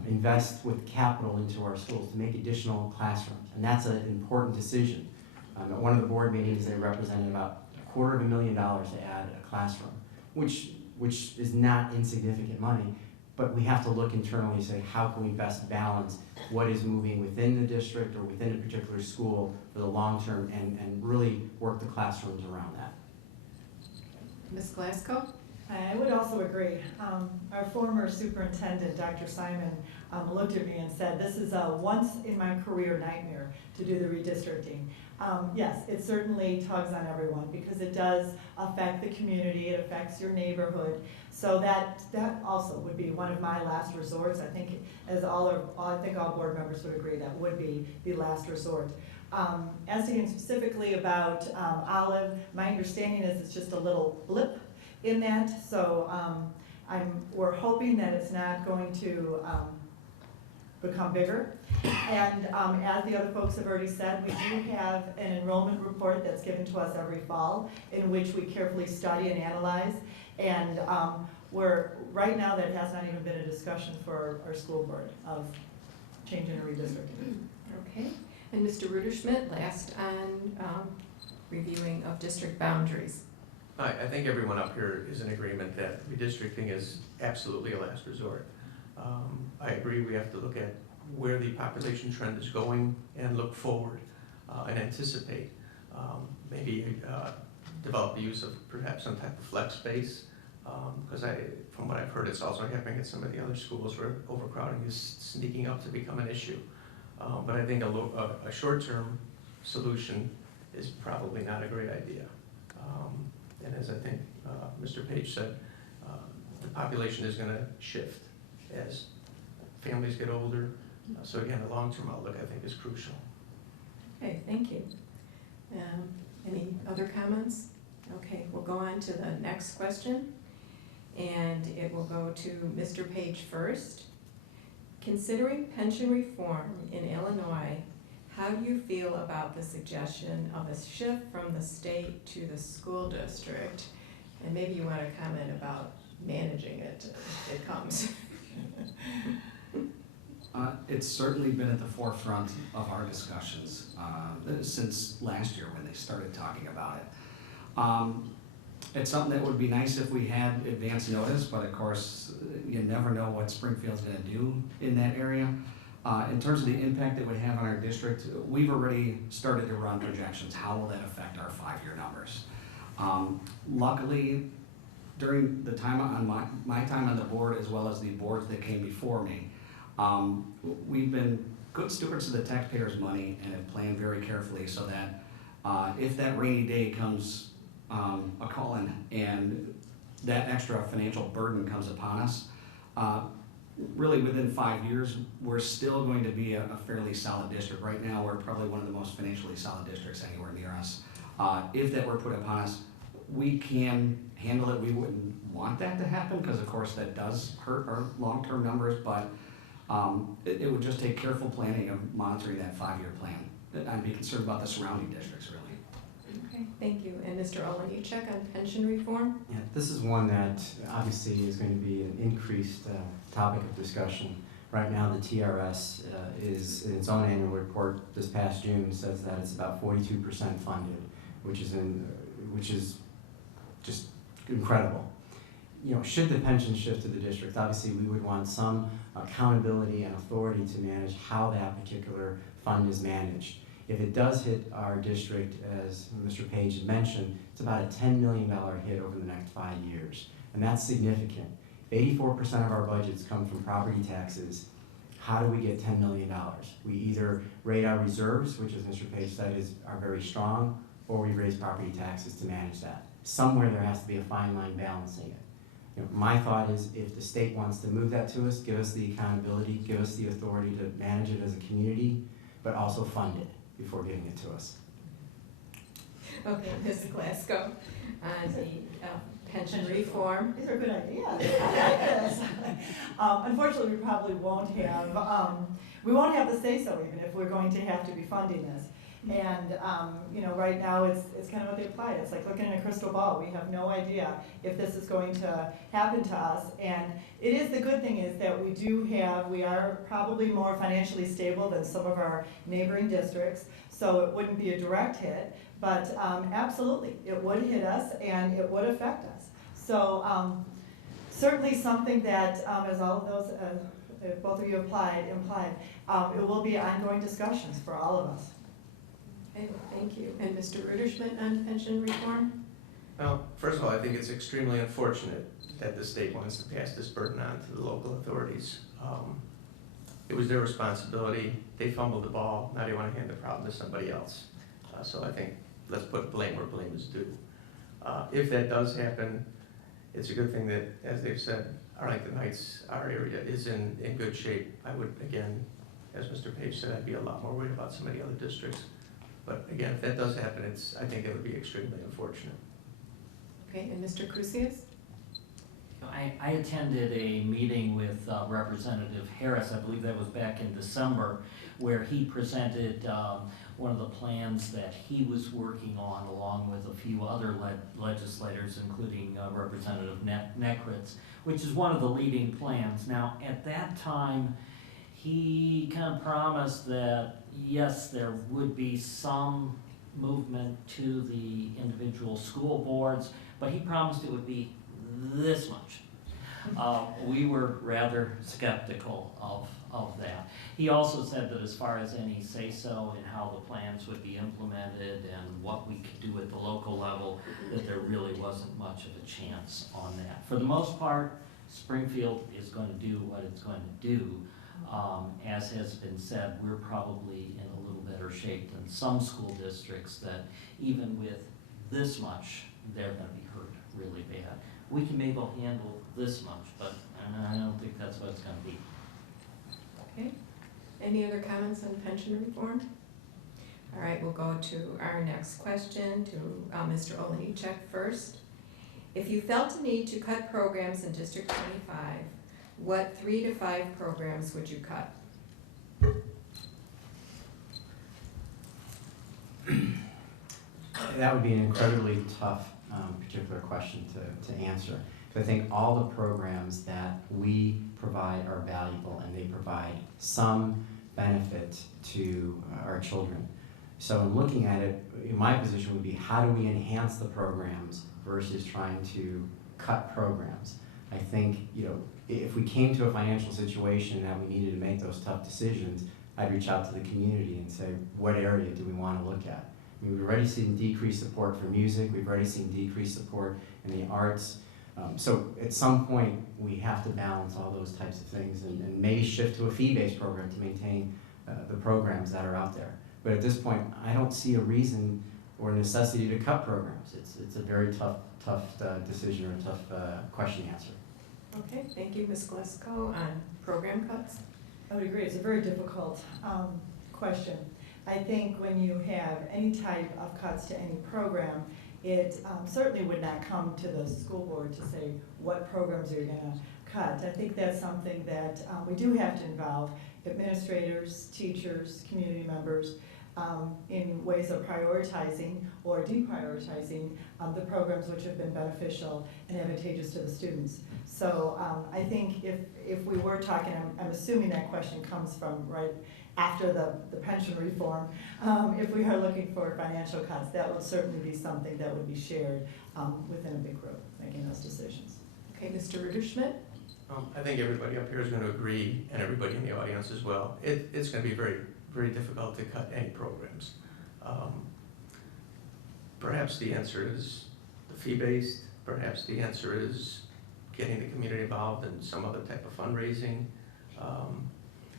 invest with capital into our schools to make additional classrooms, and that's an important decision. At one of the board meetings, they represented about $250,000 to add a classroom, which is not insignificant money, but we have to look internally and say, how can we best balance what is moving within the district or within a particular school for the long term, and really work the classrooms around that. Ms. Glasgow? I would also agree. Our former superintendent, Dr. Simon, looked at me and said, this is a once-in-my-career nightmare to do the redistricting. Yes, it certainly tugs on everyone because it does affect the community, it affects your neighborhood. So that also would be one of my last resorts. I think I think all board members would agree that would be the last resort. As to specifically about Olive, my understanding is it's just a little blip in that, so we're hoping that it's not going to become bigger. And as the other folks have already said, we do have an enrollment report that's given to us every fall in which we carefully study and analyze. And right now that has not even been a discussion for our school board of changing or redistricting. Okay, and Mr. RUTERSCHMIDT, last on reviewing of district boundaries. I think everyone up here is in agreement that redistricting is absolutely a last resort. I agree we have to look at where the population trend is going and look forward and anticipate. Maybe develop the use of perhaps some type of flex space, because from what I've heard, it's also happening at some of the other schools where overcrowding is sneaking up to become an issue. But I think a short-term solution is probably not a great idea. And as I think Mr. Page said, the population is going to shift as families get older. So again, the long-term outlook, I think, is crucial. Okay, thank you. Any other comments? Okay, we'll go on to the next question, and it will go to Mr. Page first. Considering pension reform in Illinois, how do you feel about the suggestion of a shift from the state to the school district? And maybe you want to comment about managing it if it comes. It's certainly been at the forefront of our discussions since last year when they started talking about it. It's something that would be nice if we had advance notice, but of course, you never know what Springfield's going to do in that area. In terms of the impact it would have on our district, we've already started to run projections. How will that affect our 5-year numbers? Luckily, during the time on my time on the board, as well as the boards that came before me, we've been good stewards of the taxpayers' money and have planned very carefully so that if that rainy day comes a-calling and that extra financial burden comes upon us, really within 5 years, we're still going to be a fairly solid district. Right now, we're probably one of the most financially solid districts anywhere near us. If that were put upon us, we can handle it. We wouldn't want that to happen because of course that does hurt our long-term numbers, but it would just take careful planning of monitoring that 5-year plan. I'd be concerned about the surrounding districts, really. Okay, thank you. And Mr. OLEJNICZAK on pension reform? Yeah, this is one that obviously is going to be an increased topic of discussion. Right now, the TRS is, in its own annual report this past June, says that it's about 42% funded, which is just incredible. You know, should the pension shift to the district, obviously we would want some accountability and authority to manage how that particular fund is managed. If it does hit our district, as Mr. Page had mentioned, it's about a $10 million hit over the next 5 years, and that's significant. If 84% of our budgets come from property taxes, how do we get $10 million? We either rate our reserves, which as Mr. Page said are very strong, or we raise property taxes to manage that. Somewhere there has to be a fine line balancing it. You know, my thought is if the state wants to move that to us, give us the accountability, give us the authority to manage it as a community, but also fund it before giving it to us. Okay, Ms. Glasgow on the pension reform. These are good ideas. I like this. Unfortunately, we probably won't have the say-so even if we're going to have to be funding this. And, you know, right now it's kind of what they apply. It's like looking in a crystal ball. We have no idea if this is going to happen to us. And it is, the good thing is that we are probably more financially stable than some of our neighboring districts. So it wouldn't be a direct hit, but absolutely, it would hit us and it would affect us. So certainly something that, as all of those, both of you implied, it will be ongoing discussions for all of us. Okay, thank you. And Mr. RUTERSCHMIDT on pension reform? Well, first of all, I think it's extremely unfortunate that the state wants to pass this burden on to the local authorities. It was their responsibility. They fumbled the ball. Now they want to hand the problem to somebody else. So I think let's put blame where blame is due. If that does happen, it's a good thing that, as they've said, Arlington Heights, our area, is in good shape. I would, again, as Mr. Page said, I'd be a lot more worried about some of the other districts. But again, if that does happen, I think it would be extremely unfortunate. Okay, and Mr. CRUSIUS? I attended a meeting with Representative Harris, I believe that was back in December, where he presented one of the plans that he was working on along with a few other legislators, including Representative Nekritz, which is one of the leading plans. Now, at that time, he kind of promised that, yes, there would be some movement to the individual school boards, but he promised it would be this much. We were rather skeptical of that. He also said that as far as any say-so in how the plans would be implemented and what we could do at the local level, that there really wasn't much of a chance on that. For the most part, Springfield is going to do what it's going to do. As has been said, we're probably in a little better shape than some school districts that even with this much, they're going to be hurt really bad. We can maybe handle this much, but I don't think that's what it's going to be. Okay. Any other comments on pension reform? All right, we'll go to our next question to Mr. OLEJNICZAK first. If you felt a need to cut programs in District 25, what 3 to 5 programs would you cut? That would be an incredibly tough particular question to answer. Because I think all the programs that we provide are valuable and they provide some benefit to our children. So in looking at it, my position would be how do we enhance the programs versus trying to cut programs. I think, you know, if we came to a financial situation that we needed to make those tough decisions, I'd reach out to the community and say, what area do we want to look at? I mean, we've already seen decreased support for music, we've already seen decreased support in the arts. So at some point, we have to balance all those types of things and maybe shift to a fee-based program to maintain the programs that are out there. But at this point, I don't see a reason or necessity to cut programs. It's a very tough decision or a tough question to answer. Okay, thank you, Ms. Glasgow. On program cuts? I would agree, it's a very difficult question. I think when you have any type of cuts to any program, it certainly would not come to the school board to say what programs are you going to cut. I think that's something that we do have to involve administrators, teachers, community members in ways of prioritizing or deprioritizing the programs which have been beneficial and advantageous to the students. So I think if we were talking, I'm assuming that question comes from right after the pension reform. If we are looking for financial cuts, that would certainly be something that would be shared within a big group, making those decisions. Okay, Mr. Ruterschmidt? I think everybody up here is going to agree, and everybody in the audience as well. It's going to be very, very difficult to cut any programs. Perhaps the answer is the fee-based. Perhaps the answer is getting the community involved in some other type of fundraising.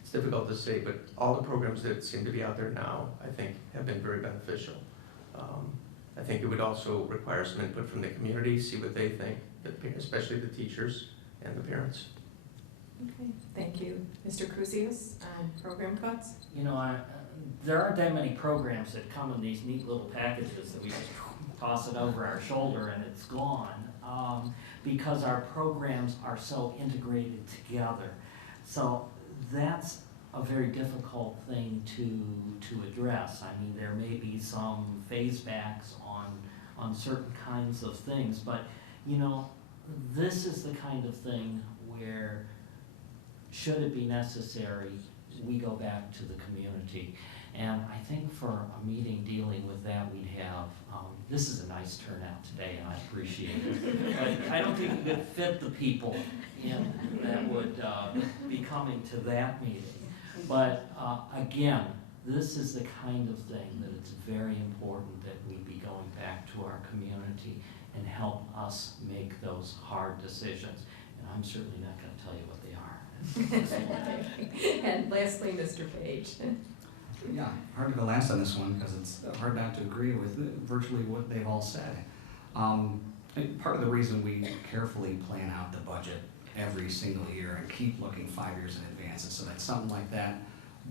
It's difficult to say, but all the programs that seem to be out there now, I think, have been very beneficial. I think it would also require some input from the community, see what they think, especially the teachers and the parents. Okay, thank you. Mr. CRUSIUS on program cuts? You know, there aren't that many programs that come in these neat little packages that we just toss it over our shoulder and it's gone, because our programs are so integrated together. So that's a very difficult thing to address. I mean, there may be some phase backs on certain kinds of things, but you know, this is the kind of thing where, should it be necessary, we go back to the community. And I think for a meeting dealing with that, we'd have, this is a nice turnout today, and I appreciate it. But I don't think we could fit the people in that would be coming to that meeting. But again, this is the kind of thing that it's very important that we be going back to our community and help us make those hard decisions. And I'm certainly not going to tell you what they are. And lastly, Mr. Page. Yeah, hard to go last on this one because it's hard not to agree with virtually what they've all said. Part of the reason we carefully plan out the budget every single year and keep looking 5 years in advance is so that something like that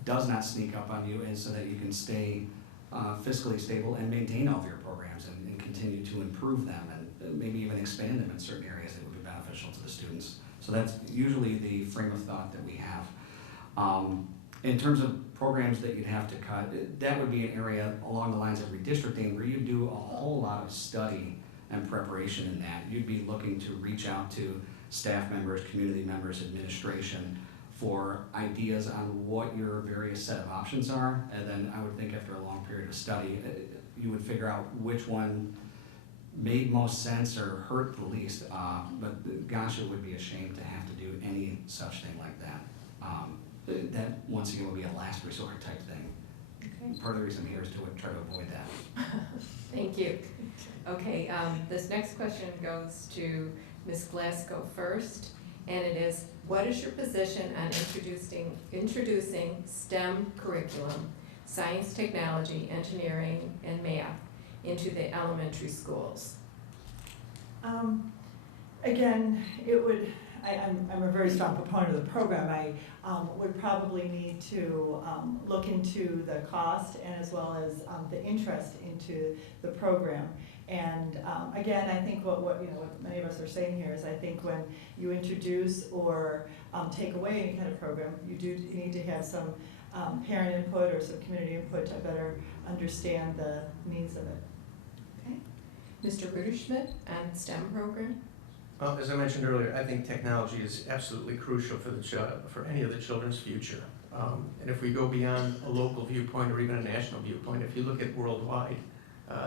does not sneak up on you, and so that you can stay fiscally stable and maintain all of your programs and continue to improve them and maybe even expand them in certain areas that would be beneficial to the students. So that's usually the frame of thought that we have. In terms of programs that you'd have to cut, that would be an area along the lines of redistricting where you do a whole lot of study and preparation in that. You'd be looking to reach out to staff members, community members, administration for ideas on what your various set of options are, and then I would think after a long period of study, you would figure out which one made most sense or hurt the least, but gosh, it would be a shame to have to do any such thing like that. That, once again, would be a last resort type thing. Okay. Part of the reason I'm here is to try to avoid that. Thank you. Okay, this next question goes to Ms. Glasgow first, and it is, what is your position on introducing STEM curriculum, science, technology, engineering, and math, into the elementary schools? Again, it would, I'm a very strong proponent of the program. I would probably need to look into the cost and as well as the interest into the program. And again, I think what many of us are saying here is I think when you introduce or take away any kind of program, you need to have some parent input or some community input to better understand the needs of it. Okay. Mr. Ruterschmidt on STEM program? Well, as I mentioned earlier, I think technology is absolutely crucial for any of the children's future. And if we go beyond a local viewpoint or even a national viewpoint, if you look at worldwide,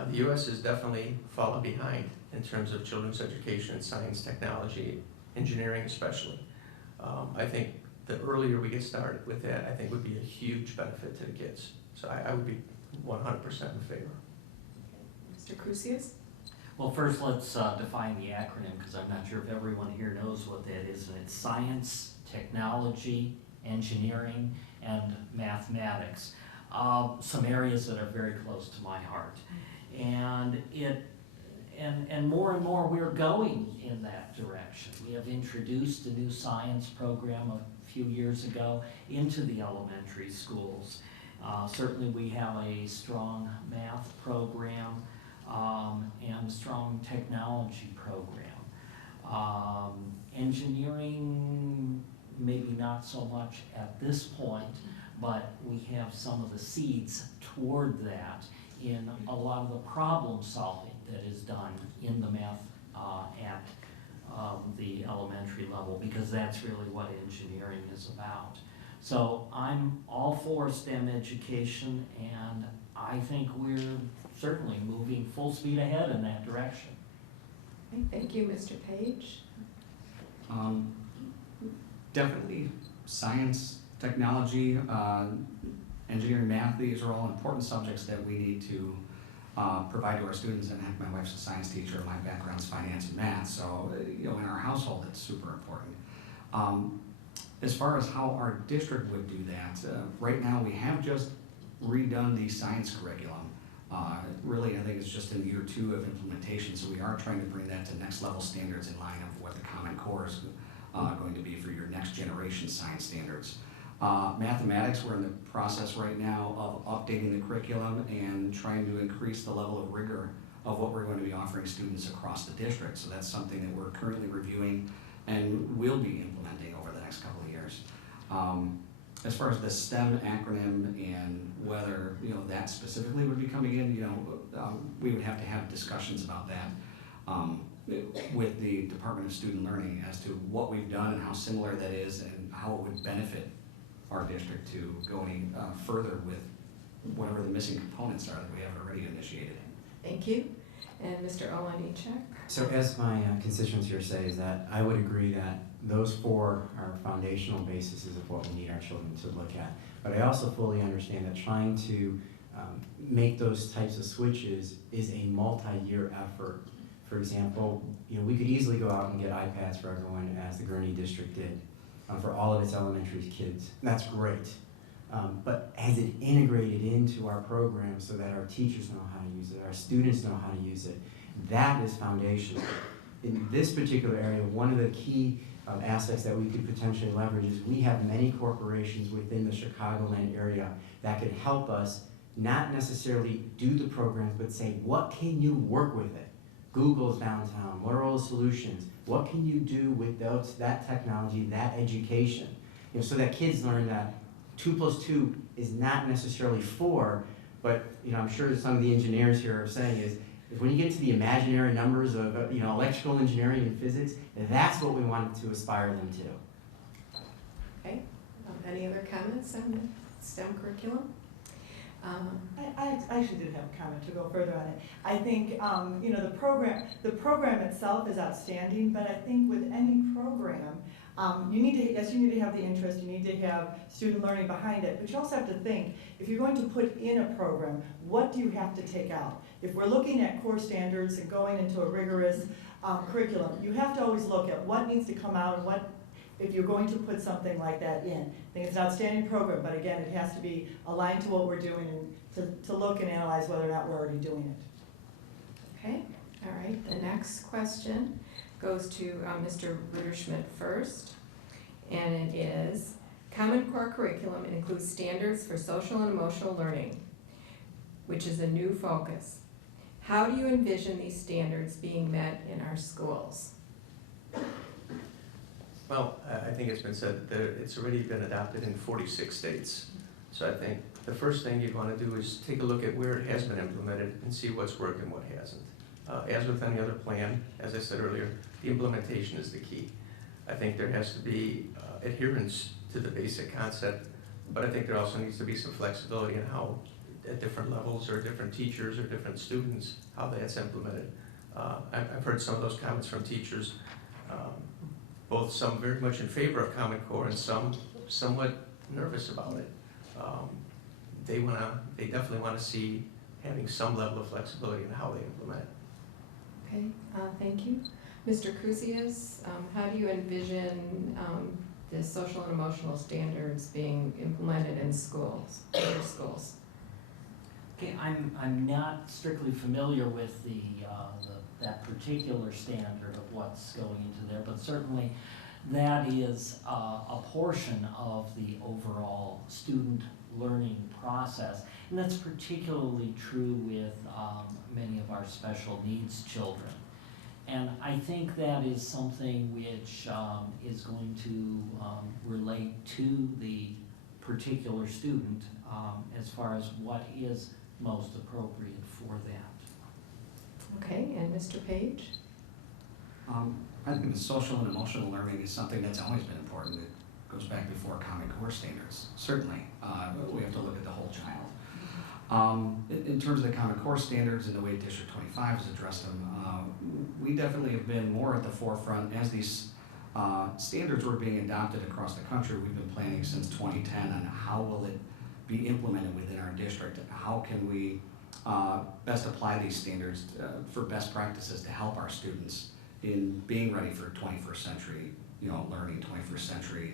the U.S. has definitely fallen behind in terms of children's education in science, technology, engineering especially. I think the earlier we get started with that, I think would be a huge benefit to the kids. So I would be 100% in favor. Mr. Crusius? Well, first let's define the acronym, because I'm not sure if everyone here knows what that is. And it's science, technology, engineering, and mathematics. Some areas that are very close to my heart. And and more we're going in that direction. We have introduced a new science program a few years ago into the elementary schools. Certainly we have a strong math program and a strong technology program. Engineering, maybe not so much at this point, but we have some of the seeds toward that in a lot of the problem solving that is done in the math at the elementary level, because that's really what engineering is about. So I'm all for STEM education, and I think we're certainly moving full speed ahead in that direction. Okay, thank you, Mr. Page. Definitely science, technology, engineering, math, these are all important subjects that we need to provide to our students. And heck, my wife's a science teacher, my background's finance and math, so in our household it's super important. As far as how our district would do that, right now we have just redone the science curriculum. Really, I think it's just in year 2 of implementation, so we are trying to bring that to next level standards in line of what the Common Core is going to be for your next generation science standards. Mathematics, we're in the process right now of updating the curriculum and trying to increase the level of rigor of what we're going to be offering students across the district. So that's something that we're currently reviewing and will be implementing over the next couple of years. As far as the STEM acronym and whether that specifically would be coming in, we would have to have discussions about that with the Department of Student Learning as to what we've done and how similar that is and how it would benefit our district to going further with whatever the missing components are that we have already initiated. Thank you. And Mr. OLEJNICZAK? So as my constituents here say, is that I would agree that those 4 are foundational bases of what we need our children to look at. But I also fully understand that trying to make those types of switches is a multi-year effort. For example, we could easily go out and get iPads for everyone, as the Gurney district did, for all of its elementary kids. That's great. But has it integrated into our program so that our teachers know how to use it, our students know how to use it? That is foundational. In this particular area, one of the key aspects that we could potentially leverage is we have many corporations within the Chicagoland area that could help us not necessarily do the programs, but say, what can you work with it? Google's downtown, what are all the solutions? What can you do with that technology, that education? So that kids learn that 2 + 2 is not necessarily 4, but I'm sure some of the engineers here are saying is, when you get to the imaginary numbers of electrical engineering and physics, that's what we want to aspire them to. Okay. Any other comments on the STEM curriculum? I actually did have a comment to go further on it. I think the program itself is outstanding, but I think with any program, you need to have the interest, you need to have student learning behind it, but you also have to think, if you're going to put in a program, what do you have to take out? If we're looking at core standards and going into a rigorous curriculum, you have to always look at what needs to come out and what, if you're going to put something like that in. I think it's an outstanding program, but again, it has to be aligned to what we're doing and to look and analyze whether or not we're already doing it. Okay, all right. The next question goes to Mr. RUTERSCHMIDT first, and it is, Common Core curriculum includes standards for social and emotional learning, which is a new focus. How do you envision these standards being met in our schools? Well, I think it's been said that it's already been adopted in 46 states. So I think the first thing you want to do is take a look at where it has been implemented and see what's worked and what hasn't. As with any other plan, as I said earlier, the implementation is the key. I think there has to be adherence to the basic concept, but I think there also needs to be some flexibility in how, at different levels or different teachers or different students, how that's implemented. I've heard some of those comments from teachers, both some very much in favor of Common Core and some somewhat nervous about it. They definitely want to see having some level of flexibility in how they implement it. Okay, thank you. Mr. CRUSIUS, how do you envision the social and emotional standards being implemented in schools, in your schools? Okay, I'm not strictly familiar with that particular standard of what's going into there, but certainly that is a portion of the overall student learning process. And that's particularly true with many of our special needs children. And I think that is something which is going to relate to the particular student as far as what is most appropriate for that. Okay, and Mr. Page? I think the social and emotional learning is something that's always been important. It goes back before Common Core standards. Certainly, we have to look at the whole child. In terms of the Common Core standards and the way District 25 has addressed them, we definitely have been more at the forefront as these standards were being adopted across the country. We've been planning since 2010 on how will it be implemented within our district. How can we best apply these standards for best practices to help our students in being ready for 21st century, learning, 21st century,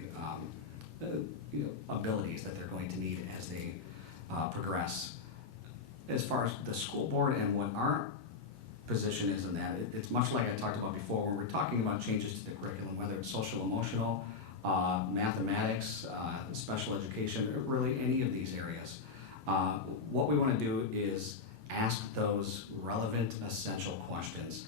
abilities that they're going to need as they progress. As far as the school board and what our position is in that, it's much like I talked about before when we're talking about changes to the curriculum, whether it's social, emotional, mathematics, special education, really any of these areas. What we want to do is ask those relevant, essential questions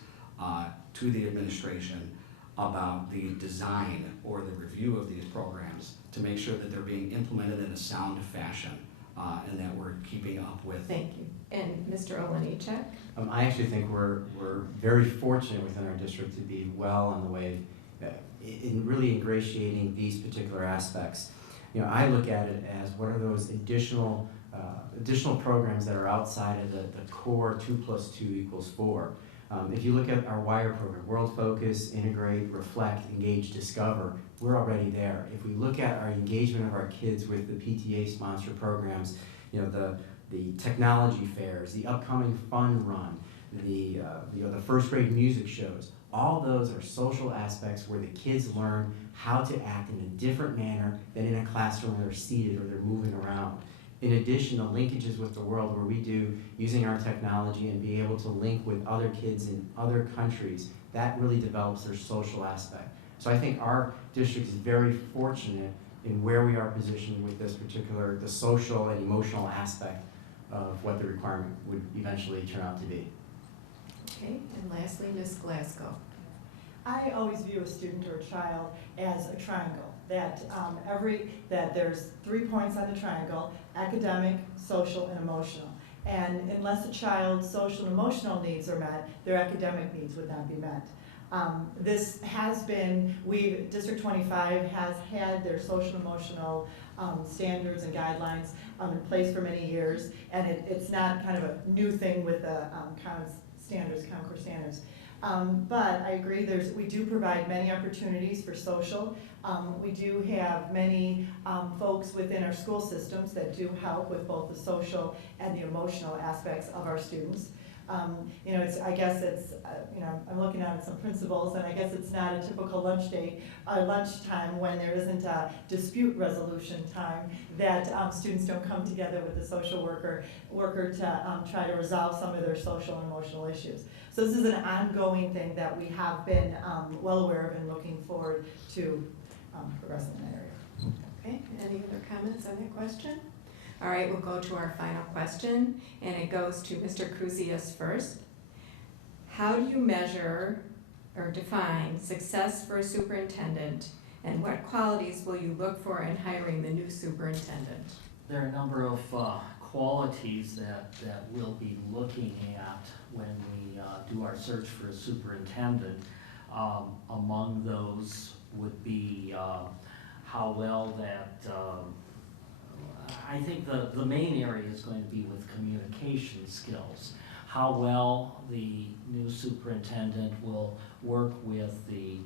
to the administration about the design or the review of these programs to make sure that they're being implemented in a sound fashion and that we're keeping up with. Thank you. And Mr. OLEJNICZAK? I actually think we're very fortunate within our district to be well on the way in really ingratiating these particular aspects. I look at it as what are those additional programs that are outside of the core 2 + 2 = 4. If you look at our WIRE program, World Focus, Integrate, Reflect, Engage, Discover, we're already there. If we look at our engagement of our kids with the PTA sponsored programs, the technology fairs, the upcoming fun run, the first grade music shows, all those are social aspects where the kids learn how to act in a different manner than in a classroom where they're seated or they're moving around. In addition, the linkages with the world where we do using our technology and be able to link with other kids in other countries, that really develops their social aspect. So I think our district is very fortunate in where we are positioned with this particular, the social and emotional aspect of what the requirement would eventually turn out to be. Okay, and lastly, Ms. Glasgow. I always view a student or a child as a triangle, that there's 3 points on the triangle: academic, social, and emotional. And unless a child's social and emotional needs are met, their academic needs would not be met. This has been, District 25 has had their social and emotional standards and guidelines in place for many years, and it's not kind of a new thing with the Common Core standards. But I agree, we do provide many opportunities for social. We do have many folks within our school systems that do help with both the social and the emotional aspects of our students. I guess it's, I'm looking at some principals, and I guess it's not a typical lunchtime when there isn't a dispute resolution time that students don't come together with the social worker to try to resolve some of their social and emotional issues. So this is an ongoing thing that we have been well aware of and looking forward to progressing in that area. Okay, any other comments on that question? All right, we'll go to our final question, and it goes to Mr. CRUSIUS first. How do you measure or define success for a superintendent, and what qualities will you look for in hiring the new superintendent? There are a number of qualities that we'll be looking at when we do our search for a superintendent. Among those would be how well that I think the main area is going to be with communication skills. How well the new superintendent will work with the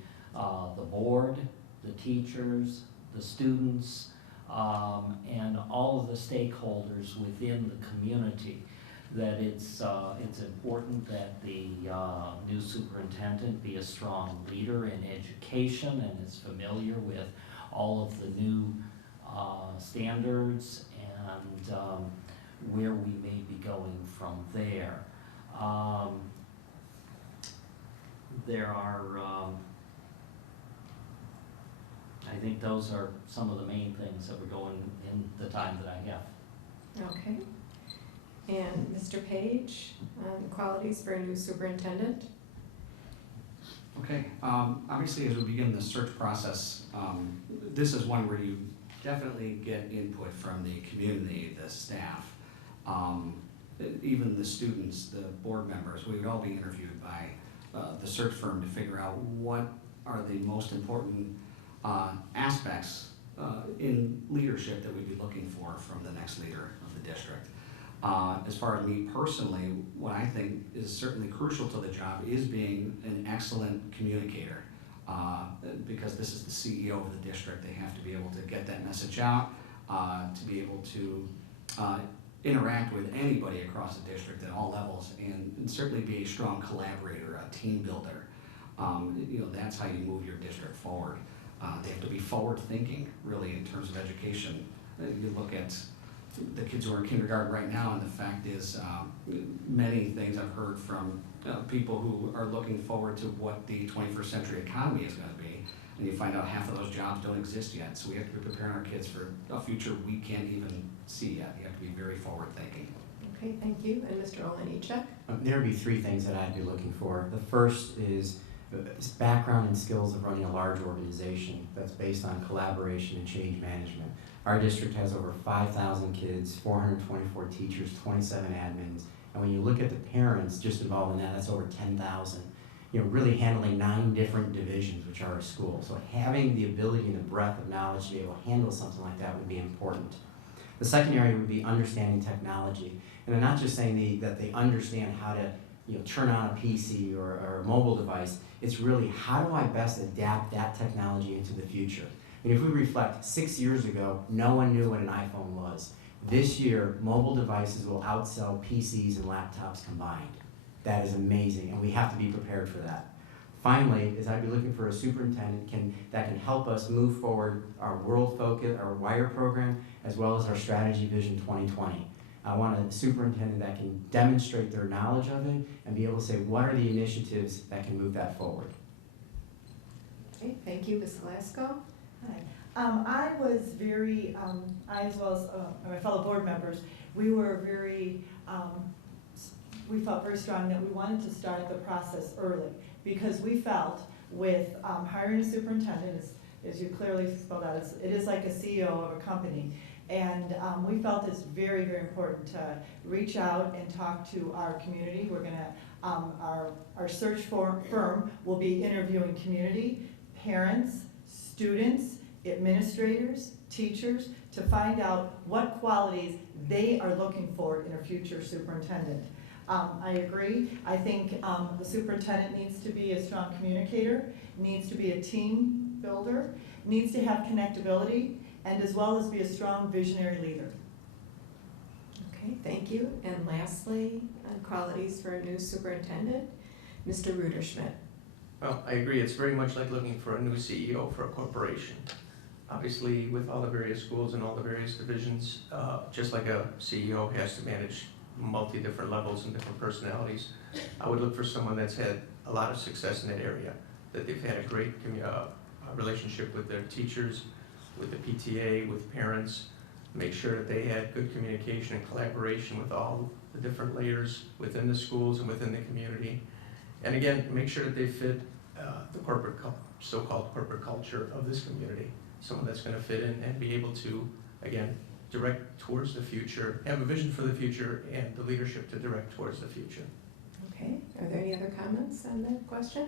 board, the teachers, the students, and all of the stakeholders within the community. That it's important that the new superintendent be a strong leader in education and is familiar with all of the new standards and where we may be going from there. There are, I think those are some of the main things that we're going in the time that I have. Okay. And Mr. Page, qualities for a new superintendent? Okay, obviously as we begin the search process, this is one where you definitely get input from the community, the staff, even the students, the board members. We would all be interviewed by the search firm to figure out what are the most important aspects in leadership that we'd be looking for from the next leader of the district. As far as me personally, what I think is certainly crucial to the job is being an excellent communicator. Because this is the CEO of the district, they have to be able to get that message out, to be able to interact with anybody across the district at all levels, and certainly be a strong collaborator, a team builder. That's how you move your district forward. They have to be forward thinking, really, in terms of education. You look at the kids who are in kindergarten right now, and the fact is, many things I've heard from people who are looking forward to what the 21st century economy is going to be, and you find out half of those jobs don't exist yet. So we have to be preparing our kids for a future we can't even see yet. You have to be very forward thinking. Okay, thank you. And Mr. OLEJNICZAK? There would be three things that I'd be looking for. The first is background and skills of running a large organization that's based on collaboration and change management. Our district has over 5,000 kids, 424 teachers, 27 admins, and when you look at the parents just involved in that, that's over 10,000. Really handling 9 different divisions, which are a school. So having the ability and the breadth of knowledge to be able to handle something like that would be important. The second area would be understanding technology. And I'm not just saying that they understand how to turn on a PC or a mobile device. It's really, how do I best adapt that technology into the future? And if we reflect, 6 years ago, no one knew what an iPhone was. This year, mobile devices will outsell PCs and laptops combined. That is amazing, and we have to be prepared for that. Finally, I'd be looking for a superintendent that can help us move forward our world focus, our WIRE program, as well as our strategy vision 2020. I want a superintendent that can demonstrate their knowledge of it and be able to say, what are the initiatives that can move that forward? Okay, thank you. Ms. Glasgow? Hi. I was very, I as well as my fellow board members, we were very, we felt very strong that we wanted to start the process early, because we felt with hiring a superintendent, as you clearly spelled out, it is like a CEO of a company. And we felt it's very, very important to reach out and talk to our community. We're gonna, our search firm will be interviewing community, parents, students, administrators, teachers, to find out what qualities they are looking for in a future superintendent. I agree. I think the superintendent needs to be a strong communicator, needs to be a team builder, needs to have connectability, and as well as be a strong visionary leader. Okay, thank you. And lastly, qualities for a new superintendent, Mr. RUTERSCHMIDT. Well, I agree. It's very much like looking for a new CEO for a corporation. Obviously, with all the various schools and all the various divisions, just like a CEO has to manage different levels and different personalities, I would look for someone that's had a lot of success in that area, that they've had a great relationship with their teachers, with the PTA, with parents, make sure that they had good communication and collaboration with all the different layers within the schools and within the community. And again, make sure that they fit the so-called corporate culture of this community. Someone that's going to fit in and be able to, again, direct towards the future, have a vision for the future, and the leadership to direct towards the future. Okay, are there any other comments on that question?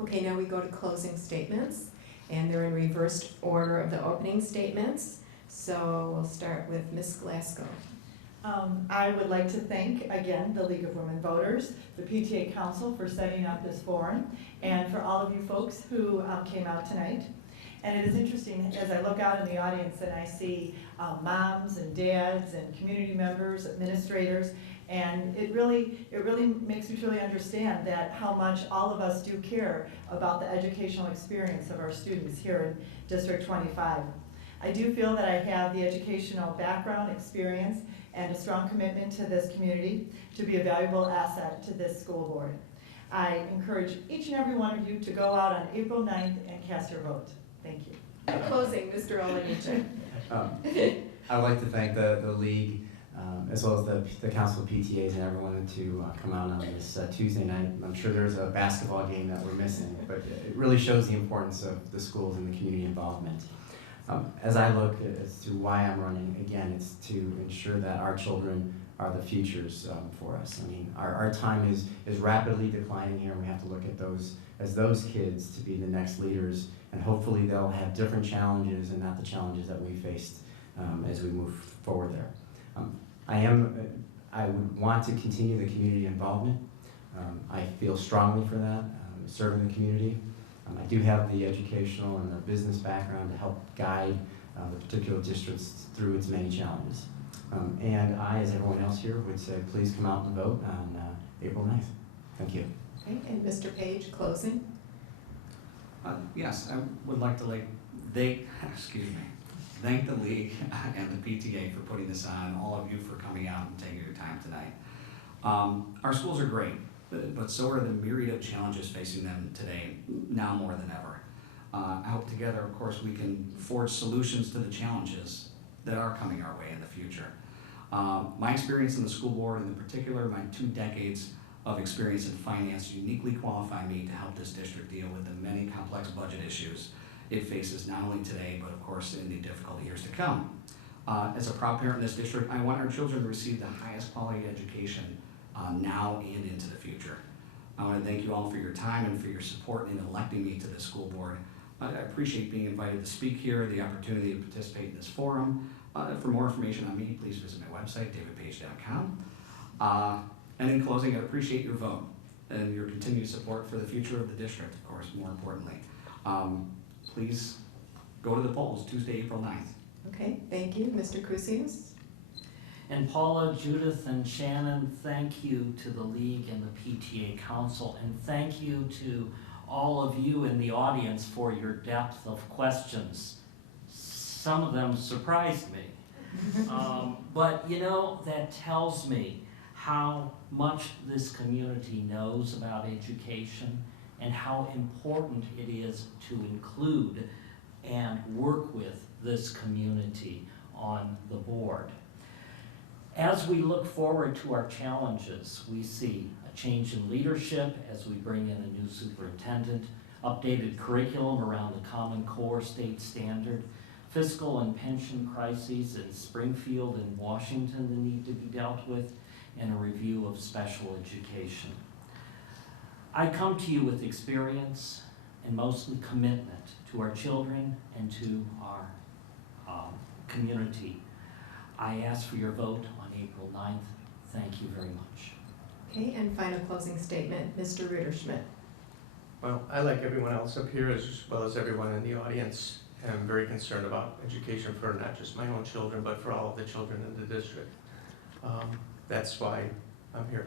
Okay, now we go to closing statements, and they're in reversed order of the opening statements. So we'll start with Ms. Glasgow. I would like to thank, again, the League of Women Voters, the PTA Council for setting up this forum, and for all of you folks who came out tonight. And it is interesting, as I look out in the audience and I see moms and dads and community members, administrators, and it really makes me truly understand that how much all of us do care about the educational experience of our students here in District 25. I do feel that I have the educational background, experience, and a strong commitment to this community to be a valuable asset to this school board. I encourage each and every one of you to go out on April 9th and cast your vote. Thank you. Closing, Mr. OLEJNICZAK. I would like to thank the league, as well as the council of PTAs and everyone to come out on this Tuesday night. I'm sure there's a basketball game that we're missing, but it really shows the importance of the schools and the community involvement. As I look as to why I'm running, again, it's to ensure that our children are the futures for us. I mean, our time is rapidly declining here, and we have to look at those kids to be the next leaders, and hopefully they'll have different challenges and not the challenges that we faced as we move forward there. I would want to continue the community involvement. I feel strongly for that, serving the community. I do have the educational and the business background to help guide the particular districts through its many challenges. And I, as everyone else here, would say please come out and vote on April 9th. Thank you. Okay, and Mr. Page, closing. Yes, I would like to thank the league and the PTA for putting this on, all of you for coming out and taking your time tonight. Our schools are great, but so are the myriad of challenges facing them today, now more than ever. I hope together, of course, we can forge solutions to the challenges that are coming our way in the future. My experience in the school board, and in particular my 2 decades of experience in finance, uniquely qualify me to help this district deal with the many complex budget issues it faces not only today, but of course in the difficult years to come. As a proud parent in this district, I want our children to receive the highest quality education now and into the future. I want to thank you all for your time and for your support in electing me to the school board. I appreciate being invited to speak here, the opportunity to participate in this forum. For more information on me, please visit my website, davidpage.com. And in closing, I appreciate your vote and your continued support for the future of the district, of course, more importantly. Please go to the polls Tuesday, April 9th. Okay, thank you. Mr. CRUSIUS. And Paula, Judith, and Shannon, thank you to the League and the PTA Council, and thank you to all of you in the audience for your depth of questions. Some of them surprised me, but you know, that tells me how much this community knows about education and how important it is to include and work with this community on the board. As we look forward to our challenges, we see a change in leadership as we bring in a new superintendent, updated curriculum around the Common Core state standard, fiscal and pension crises in Springfield and Washington that need to be dealt with, and a review of special education. I come to you with experience and mostly commitment to our children and to our community. I ask for your vote on April 9th. Thank you very much. Okay, and final closing statement, Mr. RUTERSCHMIDT. Well, I, like everyone else up here, as well as everyone in the audience, am very concerned about education for not just my own children, but for all of the children in the district. That's why I'm here.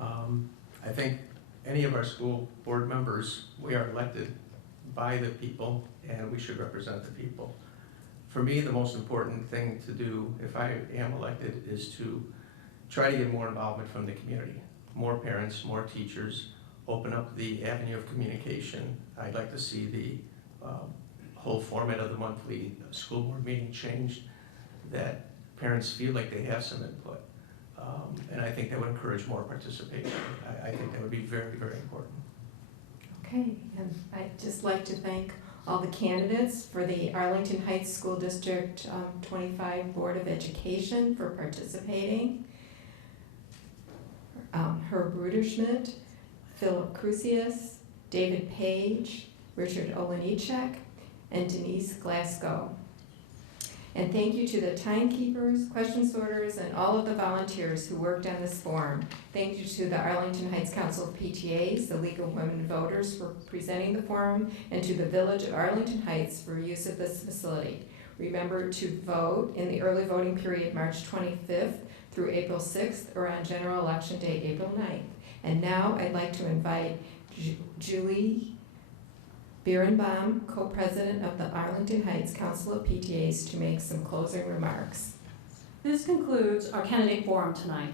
I think any of our school board members, we are elected by the people, and we should represent the people. For me, the most important thing to do, if I am elected, is to try to get more involvement from the community. More parents, more teachers, open up the avenue of communication. I'd like to see the whole format of the monthly school board meeting changed, that parents feel like they have some input. And I think that would encourage more participation. I think that would be very, very important. Okay, and I'd just like to thank all the candidates for the Arlington Heights School District 25 Board of Education for participating. Herb RUTERSCHMIDT, Philip CRUSIUS, David Page, Richard OLEJNICZAK, and Denise GLASGOW. And thank you to the timekeepers, question sorters, and all of the volunteers who worked on this forum. Thank you to the Arlington Heights Council of PTAs, the League of Women Voters for presenting the forum, and to the Village of Arlington Heights for use of this facility. Remember to vote in the early voting period March 25th through April 6th or on General Election Day, April 9th. And now I'd like to invite Julie Birnbaum, co-president of the Arlington Heights Council of PTAs, to make some closing remarks. This concludes our candidate forum tonight.